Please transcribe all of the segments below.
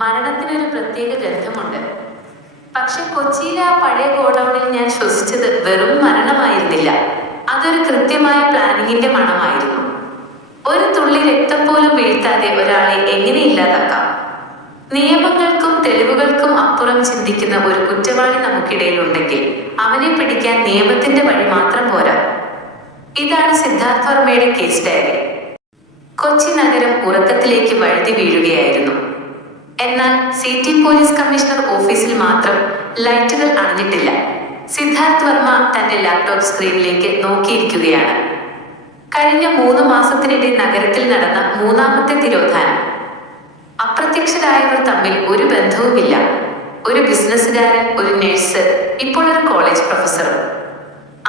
മരണത്തിനൊരു പ്രത്യേക ഗന്ധമുണ്ട്. പക്ഷെ കൊച്ചിയിലെ ആ പഴയ ഗോഡൌണിൽ ഞാൻ ശ്വസിച്ചത് വെറും മരണമായിരുന്നില്ല. അതൊരു കൃത്യമായ പ്ലാനിങ്ങിന്റെ മണമായിരുന്നു. ഒരു തുള്ളി രക്തം പോലും വീഴ്ത്താതെ ഒരാളെ എങ്ങനെ ഇല്ലാതാക്കാം? നിയമങ്ങൾക്കും തെളിവുകൾക്കും അപ്പുറം ചിന്തിക്കുന്ന ഒരു കുറ്റവാളി നമുക്കിടയിലുണ്ടെങ്കിൽ അവനെ പിടിക്കാൻ നിയമത്തിന്റെ വഴി മാത്രം പോരാ. ഇതാണ് സിദ്ധാർത്ഥ് വർമ്മയുടെ കേസ് ഡയറി. കൊച്ചി നഗരം ഉറക്കത്തിലേക്ക് വഴുതി വീഴുകയായിരുന്നു. എന്നാൽ സിറ്റി പോലീസ് കമ്മീഷണർ ഓഫീസിൽ മാത്രം ലൈറ്റുകൾ അണഞ്ഞിട്ടില്ല. സിദ്ധാർത്ഥ് വർമ്മ തന്റെ ലാപ്ടോപ്പ് സ്ക്രീനിലേക്ക് നോക്കിയിരിക്കുകയാണ്. കഴിഞ്ഞ 3 മാസത്തിനിടെ നഗരത്തിൽ നടന്ന മൂന്നാമത്തെ തിരോധാനം. അപ്രത്യക്ഷരായവർ തമ്മിൽ ഒരു ബന്ധവുമില്ല. ഒരു ബിസിനസ്സുകാരൻ, ഒരു നഴ്സ്, ഇപ്പോൾ ഒരു കോളേജ് പ്രൊഫസറും.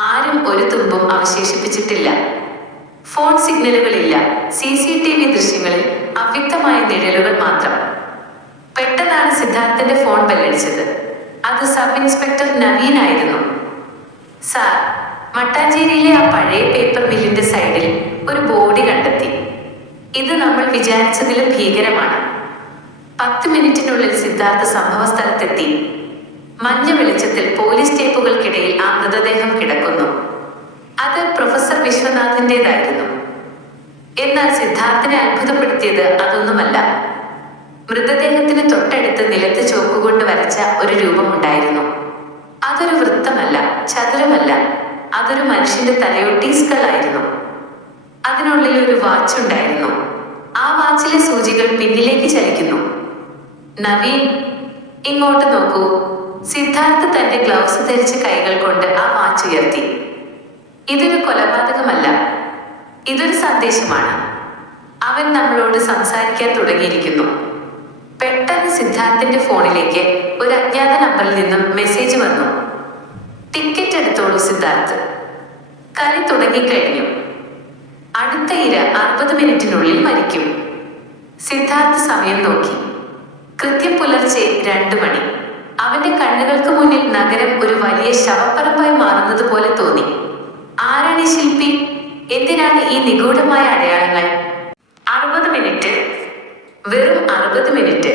ആരും ഒരു തുമ്പും അവശേഷിപ്പിച്ചിട്ടില്ല. ഫോൺ സിഗ്നലുകളില്ല. CCTV ദൃശ്യങ്ങളിൽ അവ്യക്തമായ നിഴലുകൾ മാത്രം. പെട്ടെന്നാണ് സിദ്ധാർത്ഥന്റെ ഫോൺ ബെല്ലടിച്ചത്. അത് സബ് ഇൻസ്പെക്ടർ നവീൻ ആയിരുന്നു. സാർ, മട്ടാഞ്ചേരിയിലെ ആ പഴയ പേപ്പർ മില്ലിന്റെ സൈഡിൽ ഒരു ബോഡി കണ്ടെത്തി. ഇത് നമ്മൾ വിചാരിച്ചതിലും ഭീകരമാണ്. 10 മിനിറ്റിനുള്ളിൽ സിദ്ധാർത്ഥ സംഭവ സ്ഥലത്തെത്തി. മഞ്ഞ വെളിച്ചത്തിൽ പോലീസ് ടേപ്പുകൾക്കിടയിൽ ആ മൃതദേഹം കിടക്കുന്നു. അത് പ്രൊഫസർ വിശ്വനാഥിൻ്റെതായിരുന്നു. എന്നാൽ സിദ്ധാർത്ഥിനെ അത്ഭുതപ്പെടുത്തിയത് അതൊന്നുമല്ല. മൃതദേഹത്തിന് തൊട്ടടുത്ത് നിലത്ത് ചോക്കുകൊണ്ട് വരച്ച ഒരു രൂപമുണ്ടായിരുന്നു. അതൊരു വൃത്തമല്ല, ചതുരമല്ല, അതൊരു മനുഷ്യന്റെ തലയൊട്ടി സ്കളായിരുന്നു. അതിനുള്ളിൽ ഒരു വാച്ച് ഉണ്ടായിരുന്നു. ആ വാച്ചിലെ സൂചികൾ പിന്നിലേക്ക് ചലിക്കുന്നു. നവീൻ, ഇങ്ങോട്ട് നോക്കൂ. സിദ്ധാർത്ഥ് തന്റെ ഗ്ലൗസ് ധരിച്ച കൈകൾ കൊണ്ട് ആ വാച്ച് ഉയർത്തി. ഇതൊരു കൊലപാതകമല്ല, ഇതൊരു സന്ദേശമാണ്. അവൻ നമ്മളോട് സംസാരിക്കാൻ തുടങ്ങിയിരിക്കുന്നു. പെട്ടെന്ന് സിദ്ധാർത്ഥിന്റെ ഫോണിലേക്ക് ഒരു അജ്ഞാത നമ്പറിൽ നിന്നും മെസ്സേജ് വന്നു. ടിക്കറ്റ് എടുത്തോളൂ സിദ്ധാർത്ഥ്, കളി തുടങ്ങിക്കഴിഞ്ഞു. അടുത്ത ഇര 60 മിനിറ്റിനുള്ളിൽ മരിക്കും. സിദ്ധാർത്ഥ് സമയം നോക്കി. കൃത്യം പുലർച്ചെ 2 മണി. അവന്റെ കണ്ണുകൾക്ക് മുന്നിൽ നഗരം ഒരു വലിയ ശവപ്പറമ്പായി മാറുന്നത് പോലെ തോന്നി. ആരാണ് ഈ ശില്പി? എന്തിനാണ് ഈ നിഗൂഢമായ അടയാളങ്ങൾ? 60 മിനിറ്റ്, വെറും 60 മിനിറ്റ്.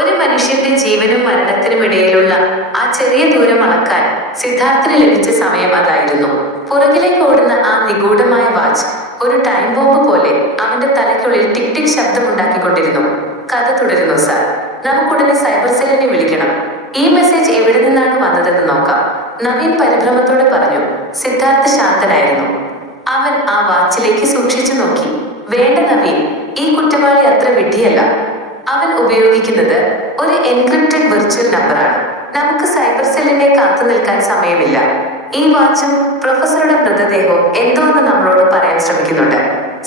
ഒരു മനുഷ്യന്റെ ജീവനും മരണത്തിനും ഇടയിലുള്ള ആ ചെറിയ ദൂരം അളക്കാൻ സിദ്ധാർത്ഥിന് ലഭിച്ച സമയം അതായിരുന്നു. പുറകിലേക്ക് ഓടുന്ന ആ നിഗൂഢമായ വാച്ച് ഒരു ടൈം ബോംബ് പോലെ അവന്റെ തലയ്ക്കുള്ളിൽ ടിക് ടിക് ശബ്ദമുണ്ടാക്കിക്കൊണ്ടിരുന്നു. കഥ തുടരുന്നു സാർ. നമുക്കുടനെ സൈബർ സെല്ലിനെ വിളിക്കണം. ഈ മെസ്സേജ് എവിടെ നിന്നാണ് വന്നതെന്ന് നോക്കാം, നവീൻ പരിഭ്രമത്തോടെ പറഞ്ഞു. സിദ്ധാർത്ഥ് ശാന്തനായിരുന്നു. അവൻ ആ വാച്ചിലേക്ക് സൂക്ഷിച്ചു നോക്കി. വേണ്ട നവീൻ, ഈ കുറ്റവാളി അത്ര വിഡ്ഢിയല്ല. അവൻ ഉപയോഗിക്കുന്നത് ഒരു എൻക്രിപ്റ്റഡ് വെർച്വൽ നമ്പറാണ്. നമുക്ക് സൈബർ സെല്ലിനെ കാത്തു നിൽക്കാൻ സമയമില്ല. ഈ വാച്ചും പ്രൊഫസറുടെ മൃതദേഹവും എന്തോന്ന് നമ്മളോട് പറയാൻ ശ്രമിക്കുന്നുണ്ട്.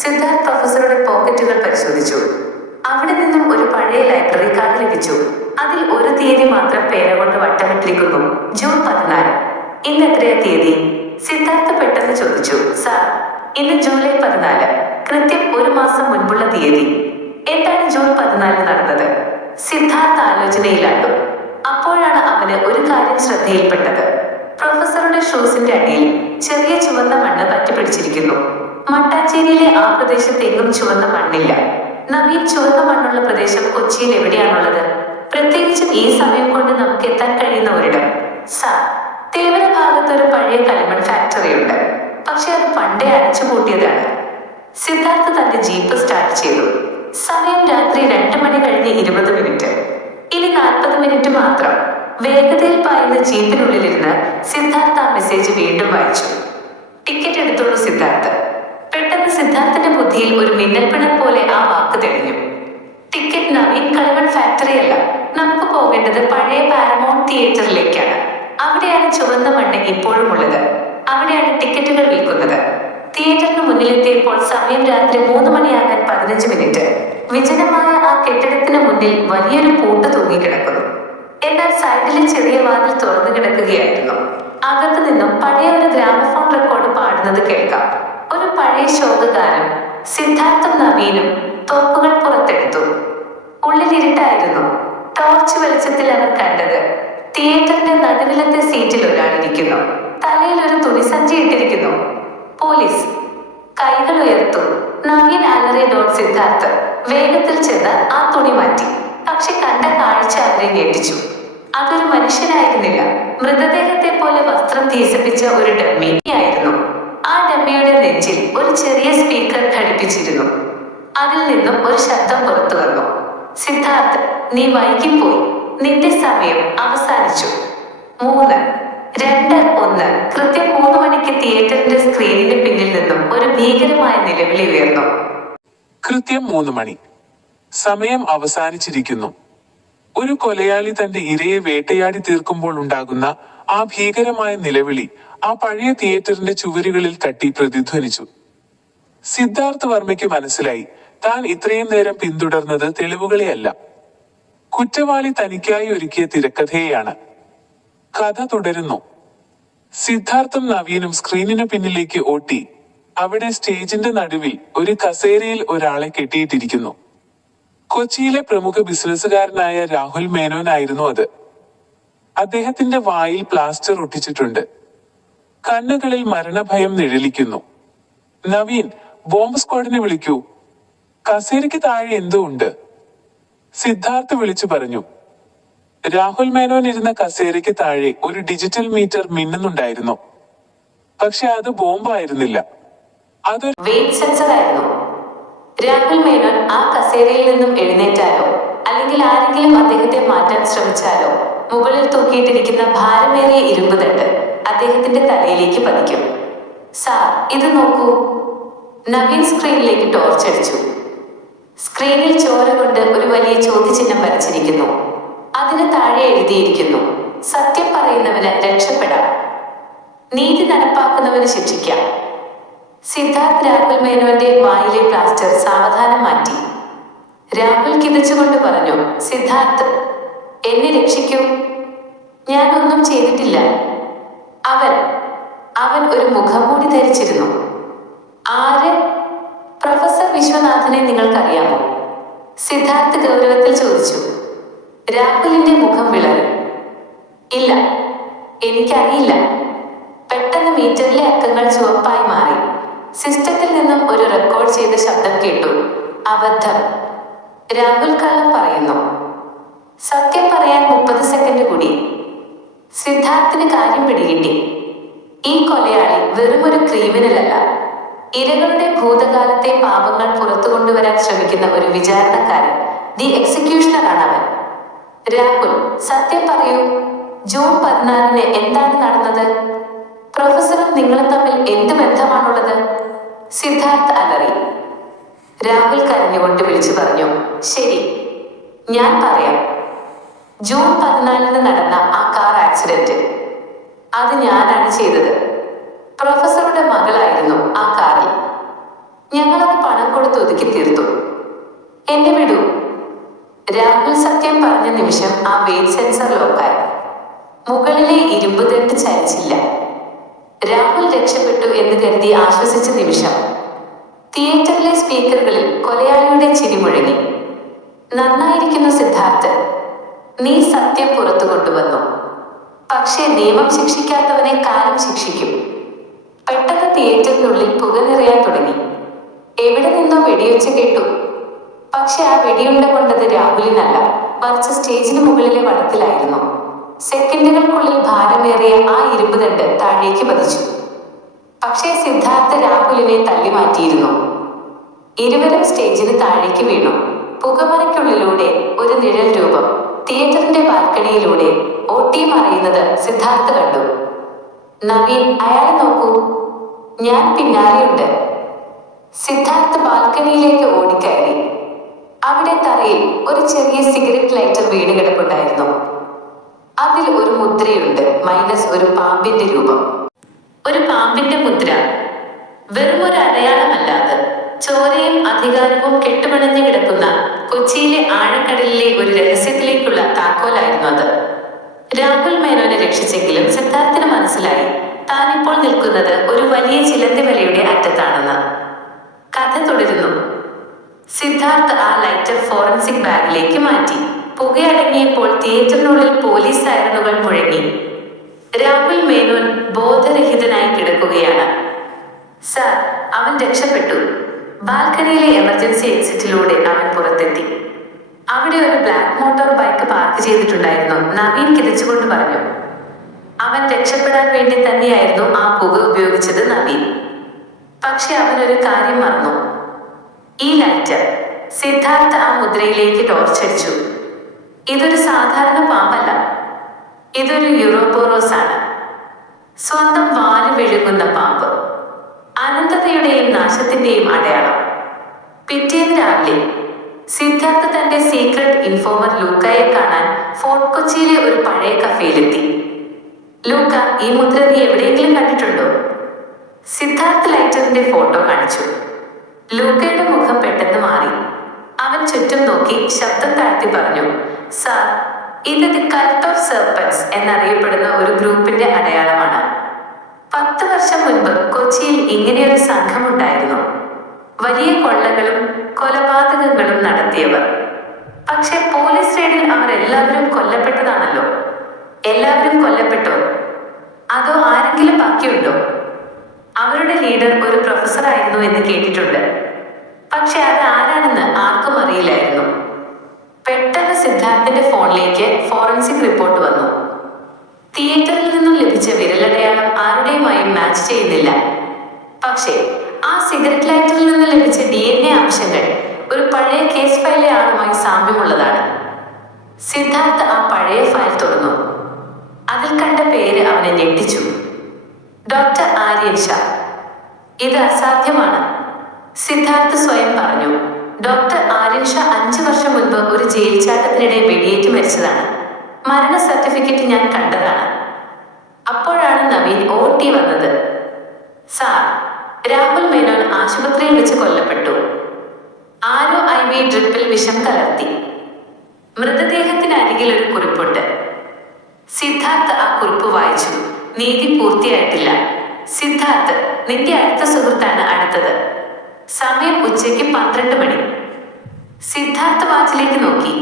സിദ്ധാർത്ഥ് പ്രൊഫസറുടെ പോക്കറ്റുകൾ പരിശോധിച്ചു. അവിടെ നിന്നും ഒരു പഴയ ലൈബ്രറി കാർഡ് ലഭിച്ചു. അതിൽ ഒരു തീയതി മാത്രം പേര കൊണ്ട് വട്ടമിട്ടിരിക്കുന്നു. ജൂൺ 14. ഇന്ന് എത്രയാ തീയതി? സിദ്ധാർത്ഥ് പെട്ടെന്ന് ചോദിച്ചു. സാർ, ഇന്ന് ജൂലൈ 14, കൃത്യം 1 മാസം മുൻപുള്ള തീയതി. എന്താണ് ജൂൺ 14 നടന്നത്? സിദ്ധാർത്ഥ് ആലോചനയിലാണ്ടു. അപ്പോഴാണ് അവന് ഒരു കാര്യം ശ്രദ്ധയിൽപ്പെട്ടത്. പ്രൊഫസറുടെ ഷൂസിന്റെ അടിയിൽ ചെറിയ ചുവന്ന മണ്ണ് പറ്റിപ്പിടിച്ചിരിക്കുന്നു. മട്ടാഞ്ചേരിയിലെ ആ പ്രദേശത്ത് എങ്ങും ചുവന്ന മണ്ണില്ല. നവീൻ, ചുവന്ന മണ്ണുള്ള പ്രദേശം കൊച്ചിയിൽ എവിടെയാണുള്ളത്? പ്രത്യേകിച്ചും ഈ സമയം കൊണ്ട് നമുക്ക് എത്താൻ കഴിയുന്ന ഒരിടം. സാർ, തേവര ഭാഗത്ത് ഒരു പഴയ കളിമൺ ഫാക്ടറി ഉണ്ട്. പക്ഷെ അത് പണ്ടേ അടച്ചുപൂട്ടിയതാണ്. സിദ്ധാർത്ഥ് തന്റെ ജീപ്പ് സ്റ്റാർട്ട് ചെയ്തു. സമയം രാത്രി 2 മണി കഴിഞ്ഞ് 20 മിനിറ്റ്. ഇനി 40 മിനിറ്റ് മാത്രം. വേഗതയിൽ പായുന്ന ജീപ്പിനുള്ളിലിരുന്ന് സിദ്ധാർത്ഥ് ആ മെസ്സേജ് വീണ്ടും വായിച്ചു. ടിക്കറ്റ് എടുത്തോളൂ സിദ്ധാർത്ഥ്. പെട്ടെന്ന് സിദ്ധാർത്ഥിന്റെ ബുദ്ധിയിൽ ഒരു മിന്നൽപ്പിണർ പോലെ ആ വാക്ക് തെളിഞ്ഞു. ടിക്കറ്റ് നവീൻ, കളിമൺ ഫാക്ടറി അല്ല. നമുക്ക് പോകേണ്ടത് പഴയ പാരമൗണ്ട് തിയേറ്ററിലേക്കാണ്. അവിടെയാണ് ചുവന്ന മണ്ണ് ഇപ്പോഴും ഉള്ളത്. അവിടെയാണ് ടിക്കറ്റുകൾ വിൽക്കുന്നത്. തിയേറ്ററിന് മുന്നിലെത്തിയപ്പോൾ സമയം രാത്രി 3 മണിയാകാൻ 15 മിനിറ്റ്. വിജനമായ ആ കെട്ടിടത്തിന് മുന്നിൽ വലിയൊരു പൂട്ട് തൂങ്ങിക്കിടക്കുന്നു. എന്നാൽ സൈഡിലെ ചെറിയ വാതിൽ തുറന്നു കിടക്കുകയായിരുന്നു. അകത്തു നിന്നും പഴയ ഒരു ഗ്രാമഫോൺ റെക്കോർഡ് പാടുന്നത് കേൾക്കാം. ഒരു പഴയ ശോകഗാനം. സിദ്ധാർത്ഥും നവീനും തോക്കുകൾ പുറത്തെടുത്തു. ഉള്ളിലിരുട്ടായിരുന്നു. ടോർച്ച് വെളിച്ചത്തിൽ അവർ കണ്ടത് തിയേറ്ററിന്റെ നടുവിലത്തെ സീറ്റിൽ ഒരാളിരിക്കുന്നു. തലയിൽ ഒരു തുണിസഞ്ചി ഇട്ടിരിക്കുന്നു. പോലീസ്. കൈകൾ ഉയർത്തു. നവീൻ അലറി. സിദ്ധാർത്ഥ് വേഗത്തിൽ ചെന്ന് ആ തുണി മാറ്റി. പക്ഷെ കണ്ട കാഴ്ച അവരെ ഞെട്ടിച്ചു. അതൊരു മനുഷ്യനായിരുന്നില്ല. മൃതദേഹത്തെ പോലെ വസ്ത്രം തീസപ്പിച്ച ഒരു ഡമ്മി ആയിരുന്നു. ആ ഡമ്മിയുടെ നെഞ്ചിൽ ഒരു ചെറിയ സ്പീക്കർ ഘടിപ്പിച്ചിരുന്നു. അതിൽ നിന്നും ഒരു ശബ്ദം പുറത്തു വന്നു. സിദ്ധാർത്ഥ്, നീ വൈകിപ്പോയി. നിന്റെ സമയം അവസാനിച്ചു. 3, 2, 1. കൃത്യം 3 മണിക്ക് തിയേറ്ററിന്റെ സ്ക്രീനിന് പിന്നിൽ നിന്നും ഒരു ഭീകരമായ നിലവിളി ഉയർന്നു. കൃത്യം 3 മണി. സമയം അവസാനിച്ചിരിക്കുന്നു. ഒരു കൊലയാളി തന്റെ ഇരയെ വേട്ടയാടി തീർക്കുമ്പോൾ ഉണ്ടാകുന്ന ആ ഭീകരമായ നിലവിളി ആ പഴയ തിയേറ്ററിന്റെ ചുവരുകളിൽ തട്ടി പ്രതിധ്വനിച്ചു. സിദ്ധാർത്ഥ് വർമ്മയ്ക്ക് മനസ്സിലായി, താൻ ഇത്രയും നേരം പിന്തുടർന്നത് തെളിവുകളെയല്ല, കുറ്റവാളി തനിക്കായി ഒരുക്കിയ തിരക്കഥയെയാണ്. കഥ തുടരുന്നു. സിദ്ധാർത്ഥും നവീനും സ്ക്രീനിനു പിന്നിലേക്ക് ഓട്ടി. അവിടെ സ്റ്റേജിന്റെ നടുവിൽ ഒരു കസേരയിൽ ഒരാളെ കെട്ടിയിട്ടിരിക്കുന്നു. കൊച്ചിയിലെ പ്രമുഖ ബിസിനസ്സുകാരനായ രാഹുൽ മേനോൻ ആയിരുന്നു അത്. അദ്ദേഹത്തിന്റെ വായിൽ പ്ലാസ്റ്റർ ഒട്ടിച്ചിട്ടുണ്ട്. കണ്ണുകളിൽ മരണഭയം നിഴലിക്കുന്നു. നവീൻ, ബോംബ് സ്ക്വാഡിനെ വിളിക്കൂ. കസേരയ്ക്ക് താഴെ എന്തോ ഉണ്ട്. സിദ്ധാർത്ഥ് വിളിച്ചു പറഞ്ഞു. രാഹുൽ മേനോൻ ഇരുന്ന കസേരയ്ക്ക് താഴെ ഒരു ഡിജിറ്റൽ മീറ്റർ മിന്നുന്നുണ്ടായിരുന്നു. പക്ഷെ അത് ബോംബായിരുന്നില്ല, അതൊരു വെയിറ്റ് സെൻസർ ആയിരുന്നു. രാഹുൽ മേനോൻ ആ കസേരയിൽ നിന്നും എഴുന്നേറ്റാലോ അല്ലെങ്കിൽ ആരെങ്കിലും അദ്ദേഹത്തെ മാറ്റാൻ ശ്രമിച്ചാലോ മുകളിൽ തൂക്കിയിട്ടിരിക്കുന്ന ഭാരമേറിയ ഇരുമ്പ് തണ്ട് അദ്ദേഹത്തിന്റെ തലയിലേക്ക് പതിക്കും. സാർ, ഇത് നോക്കൂ. നവീൻ സ്ക്രീനിലേക്ക് ടോർച്ച് അടിച്ചു. സ്ക്രീനിൽ ചോര കൊണ്ട് ഒരു വലിയ ചോദ്യചിഹ്നം വരച്ചിരിക്കുന്നു. അതിന് താഴെ എഴുതിയിരിക്കുന്നു, സത്യം പറയുന്നവന് രക്ഷപ്പെടാം, നീതി നടപ്പാക്കുന്നവന് ശിക്ഷിക്കാം. സിദ്ധാർത്ഥ് രാഹുൽ മേനോന്റെ വായിലെ പ്ലാസ്റ്റർ സാവധാനം മാറ്റി. രാഹുൽ കിതച്ചുകൊണ്ട് പറഞ്ഞു, സിദ്ധാർത്ഥ്, എന്നെ രക്ഷിക്കൂ. ഞാനൊന്നും ചെയ്തിട്ടില്ല. അവൻ ഒരു മുഖംമൂടി ധരിച്ചിരുന്നു. ആര്? പ്രൊഫസർ വിശ്വനാഥനെ നിങ്ങൾക്കറിയാമോ? സിദ്ധാർത്ഥ് ഗൗരവത്തിൽ ചോദിച്ചു. രാഹുലിന്റെ മുഖം വിളറി. ഇല്ല, എനിക്കറിയില്ല. പെട്ടെന്ന് മീറ്ററിലെ അക്കങ്ങൾ ചുവപ്പായി മാറി. സിസ്റ്റത്തിൽ നിന്നും ഒരു റെക്കോർഡ് ചെയ്ത ശബ്ദം കേട്ടു. അബദ്ധം. രാഹുൽ കള്ളം പറയുന്നു. സത്യം പറയാൻ 30 സെക്കൻഡ് കൂടി. സിദ്ധാർത്ഥിന് കാര്യം പിടികിട്ടി. ഈ കൊലയാളി വെറുമൊരു ക്രിമിനലല്ല, ഇരകളുടെ ഭൂതകാലത്തെ പാപങ്ങൾ പുറത്തു കൊണ്ടുവരാൻ ശ്രമിക്കുന്ന ഒരു വിചാരണക്കാരൻ, ദി എക്സിക്യൂഷണർ ആണ് അവൻ. രാഹുൽ, സത്യം പറയൂ. ജൂൺ 14-ന് എന്താണ് നടന്നത്? പ്രൊഫസറും നിങ്ങളും തമ്മിൽ എന്ത് ബന്ധമാണുള്ളത്? സിദ്ധാർത്ഥ് അലറി. രാഹുൽ കരഞ്ഞുകൊണ്ട് വിളിച്ചു പറഞ്ഞു, ശരി, ഞാൻ പറയാം. ജൂൺ 14-ന് നടന്ന ആ കാർ ആക്സിഡന്റ്, അത് ഞാനാണ് ചെയ്തത്. പ്രൊഫസറുടെ മകളായിരുന്നു ആ കാറിൽ. ഞങ്ങളത് പണം കൊടുത്ത് ഒതുക്കി തീർത്തു. എന്നെ വിടൂ. രാഹുൽ സത്യം പറഞ്ഞ നിമിഷം ആ വെയിറ്റ് സെൻസർ ലോക്കായി. മുകളിലെ ഇരുമ്പ് തണ്ട് ചലിച്ചില്ല. രാഹുൽ രക്ഷപ്പെട്ടു എന്ന് കരുതി ആശ്വസിച്ച നിമിഷം തിയേറ്ററിലെ സ്പീക്കറുകളിൽ കൊലയാളിയുടെ ചിരി മുഴങ്ങി. നന്നായിരിക്കുന്നു സിദ്ധാർത്ഥ്, നീ സത്യം പുറത്തു കൊണ്ടുവന്നു. പക്ഷേ നിയമം ശിക്ഷിക്കാത്തവനെ കാലം ശിക്ഷിക്കും. പെട്ടെന്ന് തിയേറ്ററിനുള്ളിൽ പുക നിറയാൻ തുടങ്ങി. എവിടെ നിന്നോ വെടിയൊച്ച കേട്ടു. പക്ഷെ ആ വെടിയുണ്ട കൊണ്ടത് രാഹുലിനല്ല, മറിച്ച് സ്റ്റേജിന് മുകളിലെ വടത്തിലായിരുന്നു. സെക്കൻഡുകൾക്കുള്ളിൽ ഭാരമേറിയ ആ ഇരുമ്പ് തണ്ട് താഴേക്ക് പതിച്ചു. പക്ഷേ സിദ്ധാർത്ഥ് രാഹുലിനെ തള്ളി മാറ്റിയിരുന്നു. ഇരുവരും സ്റ്റേജിന് താഴേക്ക് വീണു. പുകമറയ്ക്കുള്ളിലൂടെ ഒരു നിഴൽ രൂപം തിയേറ്ററിന്റെ ബാൽക്കണിയിലൂടെ ഓട്ടി മറയുന്നത് സിദ്ധാർത്ഥ് കണ്ടു. നവീൻ, അയാളെ നോക്കൂ, ഞാൻ പിന്നാലെയുണ്ട്. സിദ്ധാർത്ഥ് ബാൽക്കണിയിലേക്ക് ഓടിക്കയറി. അവിടെ തറയിൽ ഒരു ചെറിയ സിഗരറ്റ് ലൈറ്റർ വീണ് കിടപ്പുണ്ടായിരുന്നു. അതിൽ ഒരു മുദ്രയുണ്ട്, മൈനസ് ഒരു പാമ്പിന്റെ രൂപം. ഒരു പാമ്പിന്റെ മുദ്ര, വെറും ഒരു അടയാളമല്ലാതെ. ചോരയും അധികാരവും കെട്ടുപിണഞ്ഞു കിടക്കുന്ന കൊച്ചിയിലെ ആഴക്കടലിലെ ഒരു രഹസ്യത്തിലേക്കുള്ള താക്കോലായിരുന്നു അത്. രാഹുൽ മേനോനെ രക്ഷിച്ചെങ്കിലും സിദ്ധാർത്ഥിന് മനസ്സിലായി, താനിപ്പോൾ നിൽക്കുന്നത് ഒരു വലിയ ചിലന്തി വലയുടെ അറ്റത്താണെന്ന്. കഥ തുടരുന്നു. സിദ്ധാർത്ഥ് ആ ലൈറ്റർ ഫോറൻസിക് ബാഗിലേക്ക് മാറ്റി. പുകയടങ്ങിയപ്പോൾ തിയേറ്ററിനുള്ളിൽ പോലീസ് സൈറനുകൾ മുഴങ്ങി. രാഹുൽ മേനോൻ ബോധരഹിതനായി കിടക്കുകയാണ്. സാർ, അവൻ രക്ഷപ്പെട്ടു. ബാൽക്കണിയിലെ എമർജൻസി എക്സിറ്റിലൂടെ അവൻ പുറത്തെത്തി. അവിടെ ഒരു ബ്ലാക്ക് മോട്ടോർ ബൈക്ക് പാർക്ക് ചെയ്തിട്ടുണ്ടായിരുന്നു. നവീൻ കിതച്ചുകൊണ്ട് പറഞ്ഞു. അവൻ രക്ഷപ്പെടാൻ വേണ്ടി തന്നെയായിരുന്നു ആ പുക ഉപയോഗിച്ചത് നവീൻ. പക്ഷെ അവനൊരു കാര്യം മറന്നു. ഈ ലൈറ്റർ. സിദ്ധാർത്ഥ് ആ മുദ്രയിലേക്ക് ടോർച്ചടിച്ചു. ഇതൊരു സാധാരണ പാമ്പല്ല. ഇതൊരു യൂറോപോറോസ് ആണ്. സ്വന്തം വാല് വിഴുങ്ങുന്ന പാമ്പ്. അനന്തതയുടെയും നാശത്തിന്റെയും അടയാളം. പിറ്റേന്ന് രാവിലെ സിദ്ധാർത്ഥ് തന്റെ സീക്രട്ട് ഇൻഫോമർ ലൂക്കയെ കാണാൻ ഫോർട്ട് കൊച്ചിയിലെ ഒരു പഴയ കഫേയിലെത്തി. ലൂക്ക, ഈ മുദ്ര നീ എവിടെയെങ്കിലും കണ്ടിട്ടുണ്ടോ? സിദ്ധാർത്ഥ് ലൈറ്ററിന്റെ ഫോട്ടോ കാണിച്ചു. ലൂക്കയുടെ മുഖം പെട്ടെന്ന് മാറി. അവൻ ചുറ്റും നോക്കി ശബ്ദം താഴ്ത്തി പറഞ്ഞു, സാർ, ഇത് ദി കൾട്ട് ഓഫ് സെർപ്പൻസ് എന്നറിയപ്പെടുന്ന ഒരു ഗ്രൂപ്പിന്റെ അടയാളമാണ്. 10 വർഷം മുൻപ് കൊച്ചിയിൽ ഇങ്ങനെയൊരു സംഘമുണ്ടായിരുന്നു. വലിയ കൊള്ളകളും കൊലപാതകങ്ങളും നടത്തിയവർ. പക്ഷെ പോലീസ് റെയ്ഡിൽ അവരെല്ലാവരും കൊല്ലപ്പെട്ടതാണല്ലോ. എല്ലാവരും കൊല്ലപ്പെട്ടോ? അതോ ആരെങ്കിലും ബാക്കിയുണ്ടോ? അവരുടെ ലീഡർ ഒരു പ്രൊഫസറായിരുന്നു എന്ന് കേട്ടിട്ടുണ്ട്. പക്ഷെ അത് ആരാണെന്ന് ആർക്കും അറിയില്ലായിരുന്നു. പെട്ടെന്ന് സിദ്ധാർത്ഥിന്റെ ഫോണിലേക്ക് ഫോറൻസിക് റിപ്പോർട്ട് വന്നു. തിയേറ്ററിൽ നിന്നും ലഭിച്ച വിരലടയാളം ആരുടെയുമായും മാച്ച് ചെയ്യുന്നില്ല. പക്ഷേ ആ സിഗരറ്റ് ലൈറ്ററിൽ നിന്ന് ലഭിച്ച DNA അംശങ്ങൾ ഒരു പഴയ കേസ് ഫയലിലെ ആളുമായി സാമ്യമുള്ളതാണ്. സിദ്ധാർത്ഥ് ആ പഴയ ഫയൽ തുറന്നു. അതിൽ കണ്ട പേര് അവനെ ഞെട്ടിച്ചു. ഡോക്ടർ ആര്യൻ ഷാ. ഇത് അസാധ്യമാണ്, സിദ്ധാർത്ഥ് സ്വയം പറഞ്ഞു. ഡോക്ടർ ആര്യൻ ഷാ 5 വർഷം മുൻപ് ഒരു ജയിൽ ചാട്ടത്തിനിടെ വെടിയേറ്റ് മരിച്ചതാണ്. മരണ സർട്ടിഫിക്കറ്റ് ഞാൻ കണ്ടതാണ്. അപ്പോഴാണ് നവീൻ OT വന്നത്. സാർ, രാഹുൽ മേനോൻ ആശുപത്രിയിൽ വെച്ച് കൊല്ലപ്പെട്ടു. ആരോ IV ഡ്രിപ്പിൽ വിഷം കലർത്തി. മൃതദേഹത്തിന് അരികിൽ ഒരു കുറിപ്പുണ്ട്. സിദ്ധാർത്ഥ് ആ കുറിപ്പ് വായിച്ചു. നീതി പൂർത്തിയായിട്ടില്ല. സിദ്ധാർത്ഥ്, നിന്റെ അടുത്ത സുഹൃത്താണ് അടുത്തത്. സമയം ഉച്ചയ്ക്ക് 12 മണി. സിദ്ധാർത്ഥ് വാച്ചിലേക്ക് നോക്കി.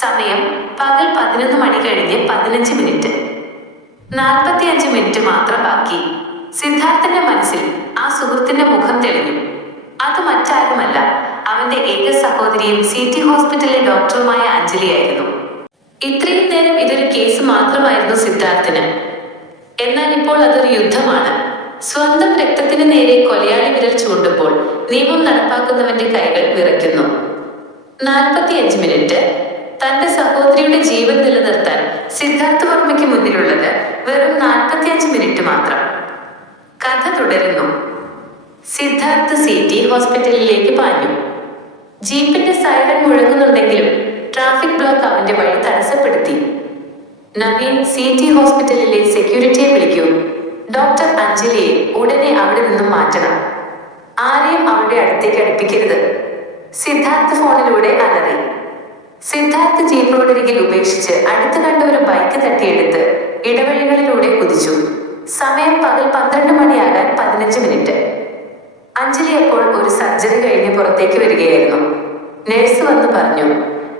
സമയം പകൽ 11 മണി കഴിഞ്ഞ് 15 മിനിറ്റ്. 45 മിനിറ്റ് മാത്രം ബാക്കി. സിദ്ധാർത്ഥിന്റെ മനസ്സിൽ ആ സുഹൃത്തിന്റെ മുഖം തെളിഞ്ഞു. അത് മറ്റാരുമല്ല, അവന്റെ ഏക സഹോദരിയും CT ഹോസ്പിറ്റലിലെ ഡോക്ടറുമായ അഞ്ജലിയായിരുന്നു. ഇത്രയും നേരം ഇതൊരു കേസ് മാത്രമായിരുന്നു സിദ്ധാർത്ഥിന്. എന്നാൽ ഇപ്പോൾ അതൊരു യുദ്ധമാണ്. സ്വന്തം രക്തത്തിന് നേരെ കൊലയാളി വിരൽ ചൂണ്ടുമ്പോൾ നിയമം നടപ്പാക്കുന്നവന്റെ കൈകൾ വിറയ്ക്കുന്നു. 45 മിനിറ്റ്. തന്റെ സഹോദരിയുടെ ജീവൻ നിലനിർത്താൻ സിദ്ധാർത്ഥ് വർമ്മയ്ക്ക് മുന്നിലുള്ളത് വെറും 45 മിനിറ്റ് മാത്രം. കഥ തുടരുന്നു. സിദ്ധാർത്ഥ് CT ഹോസ്പിറ്റലിലേക്ക് പാഞ്ഞു. ജീപ്പിന്റെ സൈറൻ മുഴങ്ങുന്നുണ്ടെങ്കിലും ട്രാഫിക് ബ്ലോക്ക് അവന്റെ വഴി തടസ്സപ്പെടുത്തി. നവീൻ, CT ഹോസ്പിറ്റലിലെ സെക്യൂരിറ്റിയെ വിളിക്കൂ. ഡോക്ടർ അഞ്ജലിയെ ഉടനെ അവിടെ നിന്നും മാറ്റണം. ആരെയും അവരുടെ അടുത്തേക്ക് അടുപ്പിക്കരുത്. സിദ്ധാർത്ഥ് ഫോണിലൂടെ അലറി. സിദ്ധാർത്ഥ് ജീപ്പ് റോഡരികിൽ ഉപേക്ഷിച്ച് അടുത്ത് കണ്ട ഒരു ബൈക്ക് തട്ടിയെടുത്ത് ഇടവഴികളിലൂടെ കുതിച്ചു. സമയം പകൽ 12 മണിയാകാൻ 15 മിനിറ്റ്. അഞ്ജലി അപ്പോൾ ഒരു സർജറി കഴിഞ്ഞ് പുറത്തേക്ക് വരികയായിരുന്നു. നഴ്സ് വന്ന് പറഞ്ഞു,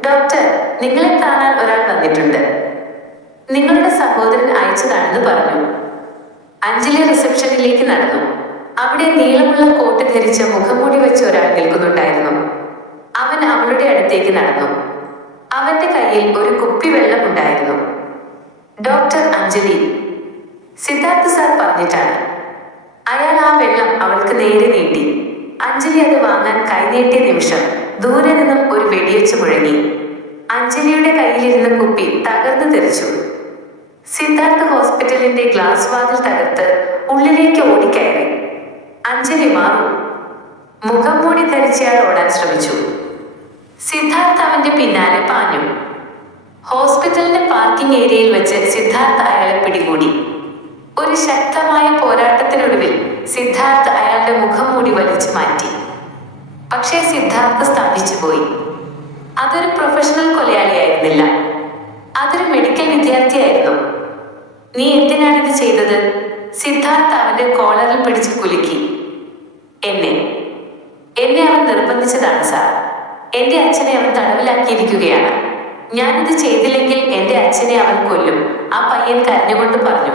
ഡോക്ടർ, നിങ്ങളെ കാണാൻ ഒരാൾ വന്നിട്ടുണ്ട്. നിങ്ങളുടെ സഹോദരൻ അയച്ചതാണെന്ന് പറഞ്ഞു. അഞ്ജലി റിസപ്ഷനിലേക്ക് നടന്നു. അവിടെ നീളമുള്ള കോട്ട് ധരിച്ച മുഖംമൂടി വെച്ച് ഒരാൾ നിൽക്കുന്നുണ്ടായിരുന്നു. അവൻ അവളുടെ അടുത്തേക്ക് നടന്നു. അവന്റെ കയ്യിൽ ഒരു കുപ്പി വെള്ളം ഉണ്ടായിരുന്നു. ഡോക്ടർ അഞ്ജലി, സിദ്ധാർത്ഥ് സാർ പറഞ്ഞിട്ടാണ്. അയാൾ ആ വെള്ളം അവൾക്ക് നേരെ നീട്ടി. അഞ്ജലി അത് വാങ്ങാൻ കൈനീട്ടിയ നിമിഷം ദൂരെ നിന്നും ഒരു വെടിവെച്ച് മുഴങ്ങി. അഞ്ജലിയുടെ കയ്യിലിരുന്ന കുപ്പി തകർന്നു തെറിച്ചു. സിദ്ധാർത്ഥ് ഹോസ്പിറ്റലിന്റെ ഗ്ലാസ് വാതിൽ തകർത്ത് ഉള്ളിലേക്ക് ഓടിക്കയറി. അഞ്ജലി മാറും. മുഖം മൂടി ധരിച്ചയാൾ ഓടാൻ ശ്രമിച്ചു. സിദ്ധാർത്ഥ് അവന്റെ പിന്നാലെ പാഞ്ഞു. ഹോസ്പിറ്റലിന്റെ പാർക്കിംഗ് ഏരിയയിൽ വെച്ച് സിദ്ധാർത്ഥ് അയാളെ പിടികൂടി. ഒരു ശക്തമായ പോരാട്ടത്തിനൊടുവിൽ സിദ്ധാർത്ഥ് അയാളുടെ മുഖം മൂടി വലിച്ചു മാറ്റി. പക്ഷേ സിദ്ധാർത്ഥ് സ്തംഭിച്ചുപോയി. അതൊരു പ്രൊഫഷണൽ കൊലയാളിയായിരുന്നില്ല. അതൊരു മെഡിക്കൽ വിദ്യാർത്ഥിയായിരുന്നു. നീ എന്തിനാണിത് ചെയ്തത്? സിദ്ധാർത്ഥ് അവന്റെ കോളറിൽ പിടിച്ച് കുലുക്കി. എന്നെ അവൻ നിർബന്ധിച്ചതാണ് സാർ. എന്റെ അച്ഛനെ അവൻ തടവിലാക്കിയിരിക്കുകയാണ്. ഞാനിത് ചെയ്തില്ലെങ്കിൽ എന്റെ അച്ഛനെ അവൻ കൊല്ലും, ആ പയ്യൻ കരഞ്ഞുകൊണ്ട് പറഞ്ഞു.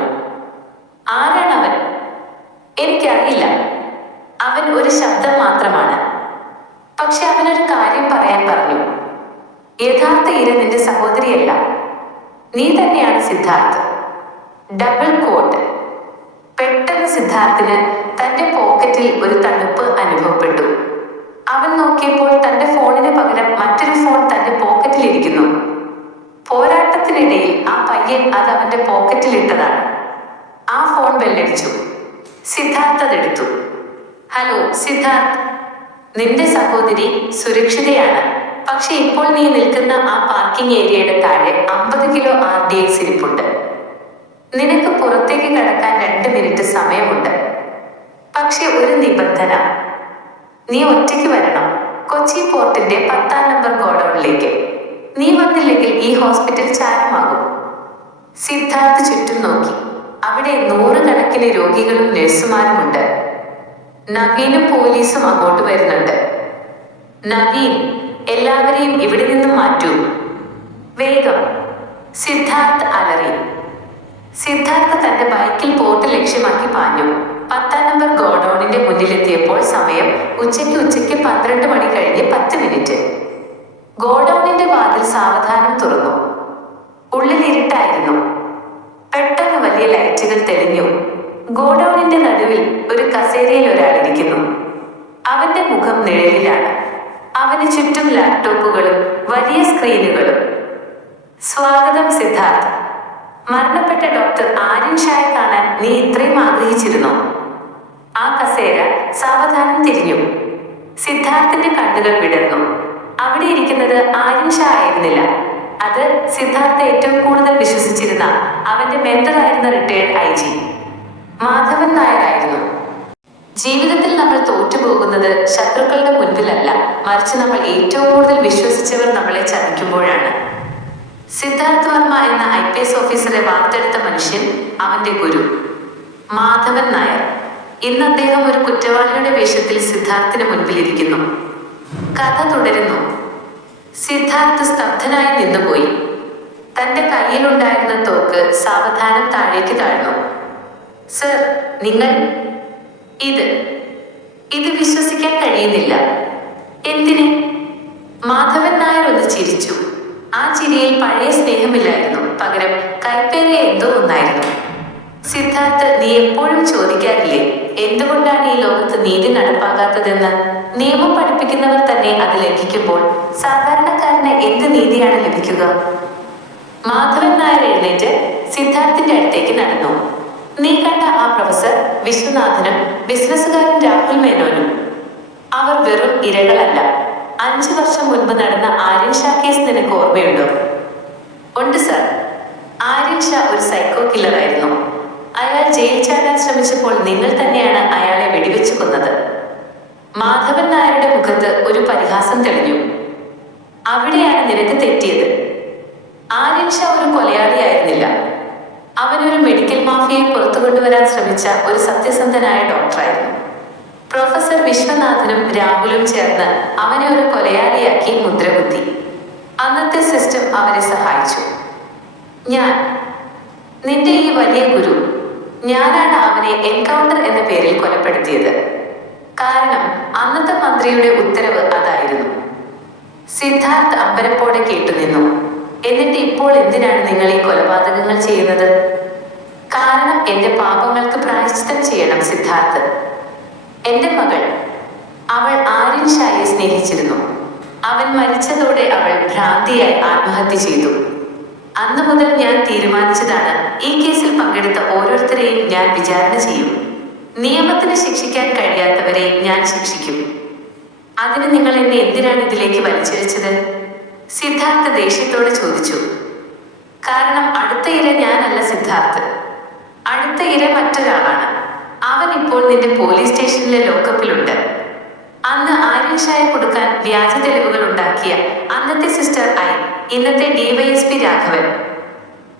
ആരാണ് അവൻ? എനിക്കറിയില്ല. അവൻ ഒരു ശബ്ദം മാത്രമാണ്. പക്ഷെ അവനൊരു കാര്യം പറയാൻ പറഞ്ഞു. യഥാർത്ഥ ഇര നിന്റെ സഹോദരിയല്ല, നീ തന്നെയാണ് സിദ്ധാർത്ഥ്. Double coat. പെട്ടെന്ന് സിദ്ധാർത്ഥിന് തന്റെ പോക്കറ്റിൽ ഒരു തണുപ്പ് അനുഭവപ്പെട്ടു. അവൻ നോക്കിയപ്പോൾ തന്റെ ഫോണിന് പകരം മറ്റൊരു ഫോൺ തന്റെ പോക്കറ്റിലിരിക്കുന്നു. പോരാട്ടത്തിനിടയിൽ ആ പയ്യൻ അത് അവന്റെ പോക്കറ്റിലിട്ടതാണ്. ആ ഫോൺ ബെല്ലടിച്ചു. സിദ്ധാർത്ഥ് അതെടുത്തു. ഹലോ സിദ്ധാർത്ഥ്, നിന്റെ സഹോദരി സുരക്ഷിതയാണ്. പക്ഷെ ഇപ്പോൾ നീ നിൽക്കുന്ന ആ പാർക്കിംഗ് ഏരിയയുടെ താഴെ 50 കിലോ RDX ഇരിപ്പുണ്ട്. നിനക്ക് പുറത്തേക്ക് കടക്കാൻ 2 മിനിറ്റ് സമയമുണ്ട്. പക്ഷെ ഒരു നിബന്ധന, നീ ഒറ്റയ്ക്ക് വരണം. കൊച്ചി പോർട്ടിന്റെ 10-ാം നമ്പർ ഗോഡൌണിലേക്ക്. നീ വന്നില്ലെങ്കിൽ ഈ ഹോസ്പിറ്റൽ ചാരമാകും. സിദ്ധാർത്ഥ് ചുറ്റും നോക്കി. അവിടെ 100 കണക്കിന് രോഗികളും നഴ്സുമാരുമുണ്ട്. നവീനും പോലീസും അങ്ങോട്ട് വരുന്നുണ്ട്. നവീൻ, എല്ലാവരെയും ഇവിടെ നിന്നും മാറ്റൂ, വേഗം, സിദ്ധാർത്ഥ് അലറി. സിദ്ധാർത്ഥ് തന്റെ ബൈക്കിൽ പോർട്ട് ലക്ഷ്യമാക്കി പാഞ്ഞു. 10-ാം നമ്പർ ഗോഡൌണിന്റെ മുന്നിലെത്തിയപ്പോൾ സമയം ഉച്ചയ്ക്ക് 12 മണി കഴിഞ്ഞ് 10 മിനിറ്റ്. ഗോഡൌണിന്റെ വാതിൽ സാവധാനം തുറന്നു. ഉള്ളിൽ ഇരുട്ടായിരുന്നു. പെട്ടെന്ന് വലിയ ലൈറ്റുകൾ തെളിഞ്ഞു. ഗോഡൌണിന്റെ നടുവിൽ ഒരു കസേരയിൽ ഒരാളിരിക്കുന്നു. അവന്റെ മുഖം നിഴലിലാണ്. അവന് ചുറ്റും ലാപ്ടോപ്പുകളും വലിയ സ്ക്രീനുകളും. സ്വാഗതം സിദ്ധാർത്ഥ്. മരണപ്പെട്ട ഡോക്ടർ ആര്യൻ ഷായെ കാണാൻ നീ ഇത്രയും ആഗ്രഹിച്ചിരുന്നോ? ആ കസേര സാവധാനം തിരിഞ്ഞു. സിദ്ധാർത്ഥിന്റെ കണ്ണുകൾ വിടർന്നു. അവിടെ ഇരിക്കുന്നത് ആര്യൻ ഷാ ആയിരുന്നില്ല. അത് സിദ്ധാർത്ഥ് ഏറ്റവും കൂടുതൽ വിശ്വസിച്ചിരുന്ന അവന്റെ മെന്ററായിരുന്ന റിട്ടയർഡ് IG മാധവൻ നായരായിരുന്നു. ജീവിതത്തിൽ നമ്മൾ തോറ്റുപോകുന്നത് ശത്രുക്കളുടെ മുൻപിലല്ല, മറിച്ച് നമ്മൾ ഏറ്റവും കൂടുതൽ വിശ്വസിച്ചവർ നമ്മളെ ചതിക്കുമ്പോഴാണ്. സിദ്ധാർത്ഥ് വർമ്മ എന്ന IPS ഓഫീസറെ വാർത്തെടുത്ത മനുഷ്യൻ, അവന്റെ ഗുരു മാധവൻ നായർ. ഇന്ന് അദ്ദേഹം ഒരു കുറ്റവാളിയുടെ വേഷത്തിൽ സിദ്ധാർത്ഥിന് മുൻപിലിരിക്കുന്നു. കഥ തുടരുന്നു. സിദ്ധാർത്ഥ് സ്തബ്ധനായി നിന്നുപോയി. തന്റെ കയ്യിലുണ്ടായിരുന്ന തോക്ക് സാവധാനം താഴേക്ക് താഴ്ന്നു. സർ, നിങ്ങൾ ഇത് വിശ്വസിക്കാൻ കഴിയുന്നില്ല. എന്തിന്? മാധവൻ നായർ ഒന്ന് ചിരിച്ചു. ആ ചിരിയിൽ പഴയ സ്നേഹമില്ലായിരുന്നു, പകരം കൈപ്പേറിയ എന്തോ ഒന്നായിരുന്നു. സിദ്ധാർത്ഥ്, നീ എപ്പോഴും ചോദിക്കാറില്ലേ എന്തുകൊണ്ടാണ് ഈ ലോകത്ത് നീതി നടപ്പാകാത്തതെന്ന്? നിയമം പഠിപ്പിക്കുന്നവർ തന്നെ അത് ലംഘിക്കുമ്പോൾ സാധാരണക്കാരന് എന്ത് നീതിയാണ് ലഭിക്കുക? മാധവൻ നായർ എഴുന്നേറ്റ് സിദ്ധാർത്ഥിന്റെ അടുത്തേക്ക് നടന്നു. നീ കണ്ട ആ പ്രൊഫസർ വിശ്വനാഥനും ബിസിനസ്സുകാരൻ രാഹുൽ മേനോനും, അവർ വെറും ഇരകളല്ല. 5 വർഷം മുൻപ് നടന്ന ആര്യൻ ഷാ കേസ് നിനക്ക് ഓർമ്മയുണ്ടോ? ഉണ്ട് സർ. ആര്യൻ ഷാ ഒരു സൈക്കോ കില്ലറായിരുന്നു. അയാൾ ജയിൽ ചാടാൻ ശ്രമിച്ചപ്പോൾ നിങ്ങൾ തന്നെയാണ് അയാളെ വെടിവെച്ചു കൊന്നത്. മാധവൻ നായരുടെ മുഖത്ത് ഒരു പരിഹാസം തെളിഞ്ഞു. അവിടെയാണ് നിനക്ക് തെറ്റിയത്. ആര്യൻ ഷാ ഒരു കൊലയാളിയായിരുന്നില്ല. അവനൊരു മെഡിക്കൽ മാഫിയയെ പുറത്തു കൊണ്ടുവരാൻ ശ്രമിച്ച ഒരു സത്യസന്ധനായ ഡോക്ടറായിരുന്നു. പ്രൊഫസർ വിശ്വനാഥനും രാഹുലും ചേർന്ന് അവനെ ഒരു കൊലയാളിയാക്കി മുദ്രകുത്തി. അന്നത്തെ സിസ്റ്റം അവരെ സഹായിച്ചു. ഞാൻ, നിന്റെ ഈ വലിയ ഗുരു, ഞാനാണ് അവനെ എൻകൗണ്ടർ എന്ന പേരിൽ കൊലപ്പെടുത്തിയത്. കാരണം അന്നത്തെ മന്ത്രിയുടെ ഉത്തരവ് അതായിരുന്നു. സിദ്ധാർത്ഥ് അമ്പരപ്പോടെ കേട്ടുനിന്നു. എന്നിട്ട് ഇപ്പോൾ എന്തിനാണ് നിങ്ങൾ ഈ കൊലപാതകങ്ങൾ ചെയ്യുന്നത്? കാരണം എന്റെ പാപങ്ങൾക്ക് പ്രായശ്ചിത്തം ചെയ്യണം സിദ്ധാർത്ഥ്. എന്റെ മകൾ, അവൾ ആര്യൻ ഷായെ സ്നേഹിച്ചിരുന്നു. അവൻ മരിച്ചതോടെ അവൾ ഭ്രാന്തിയായി ആത്മഹത്യ ചെയ്തു. അന്നു മുതൽ ഞാൻ തീരുമാനിച്ചതാണ്, ഈ കേസിൽ പങ്കെടുത്ത ഓരോരുത്തരെയും ഞാൻ വിചാരണ ചെയ്യും. നിയമത്തിന് ശിക്ഷിക്കാൻ കഴിയാത്തവരെ ഞാൻ ശിക്ഷിക്കും. അതിന് നിങ്ങൾ എന്നെ എന്തിനാണ് ഇതിലേക്ക് വലിച്ചിഴച്ചത്? സിദ്ധാർത്ഥ് ദേഷ്യത്തോടെ ചോദിച്ചു. കാരണം അടുത്ത ഇര ഞാനല്ല സിദ്ധാർത്ഥ്. അടുത്ത ഇര മറ്റൊരാളാണ്. അവൻ ഇപ്പോൾ നിന്റെ പോലീസ് സ്റ്റേഷനിലെ ലോക്കപ്പിലുണ്ട്. അന്ന് ആര്യൻ ഷായെ കൊടുക്കാൻ വ്യാജ തെളിവുകൾ ഉണ്ടാക്കിയ അന്നത്തെ സിസ്റ്റർ ഇന്നത്തെ DYSP രാഘവൻ.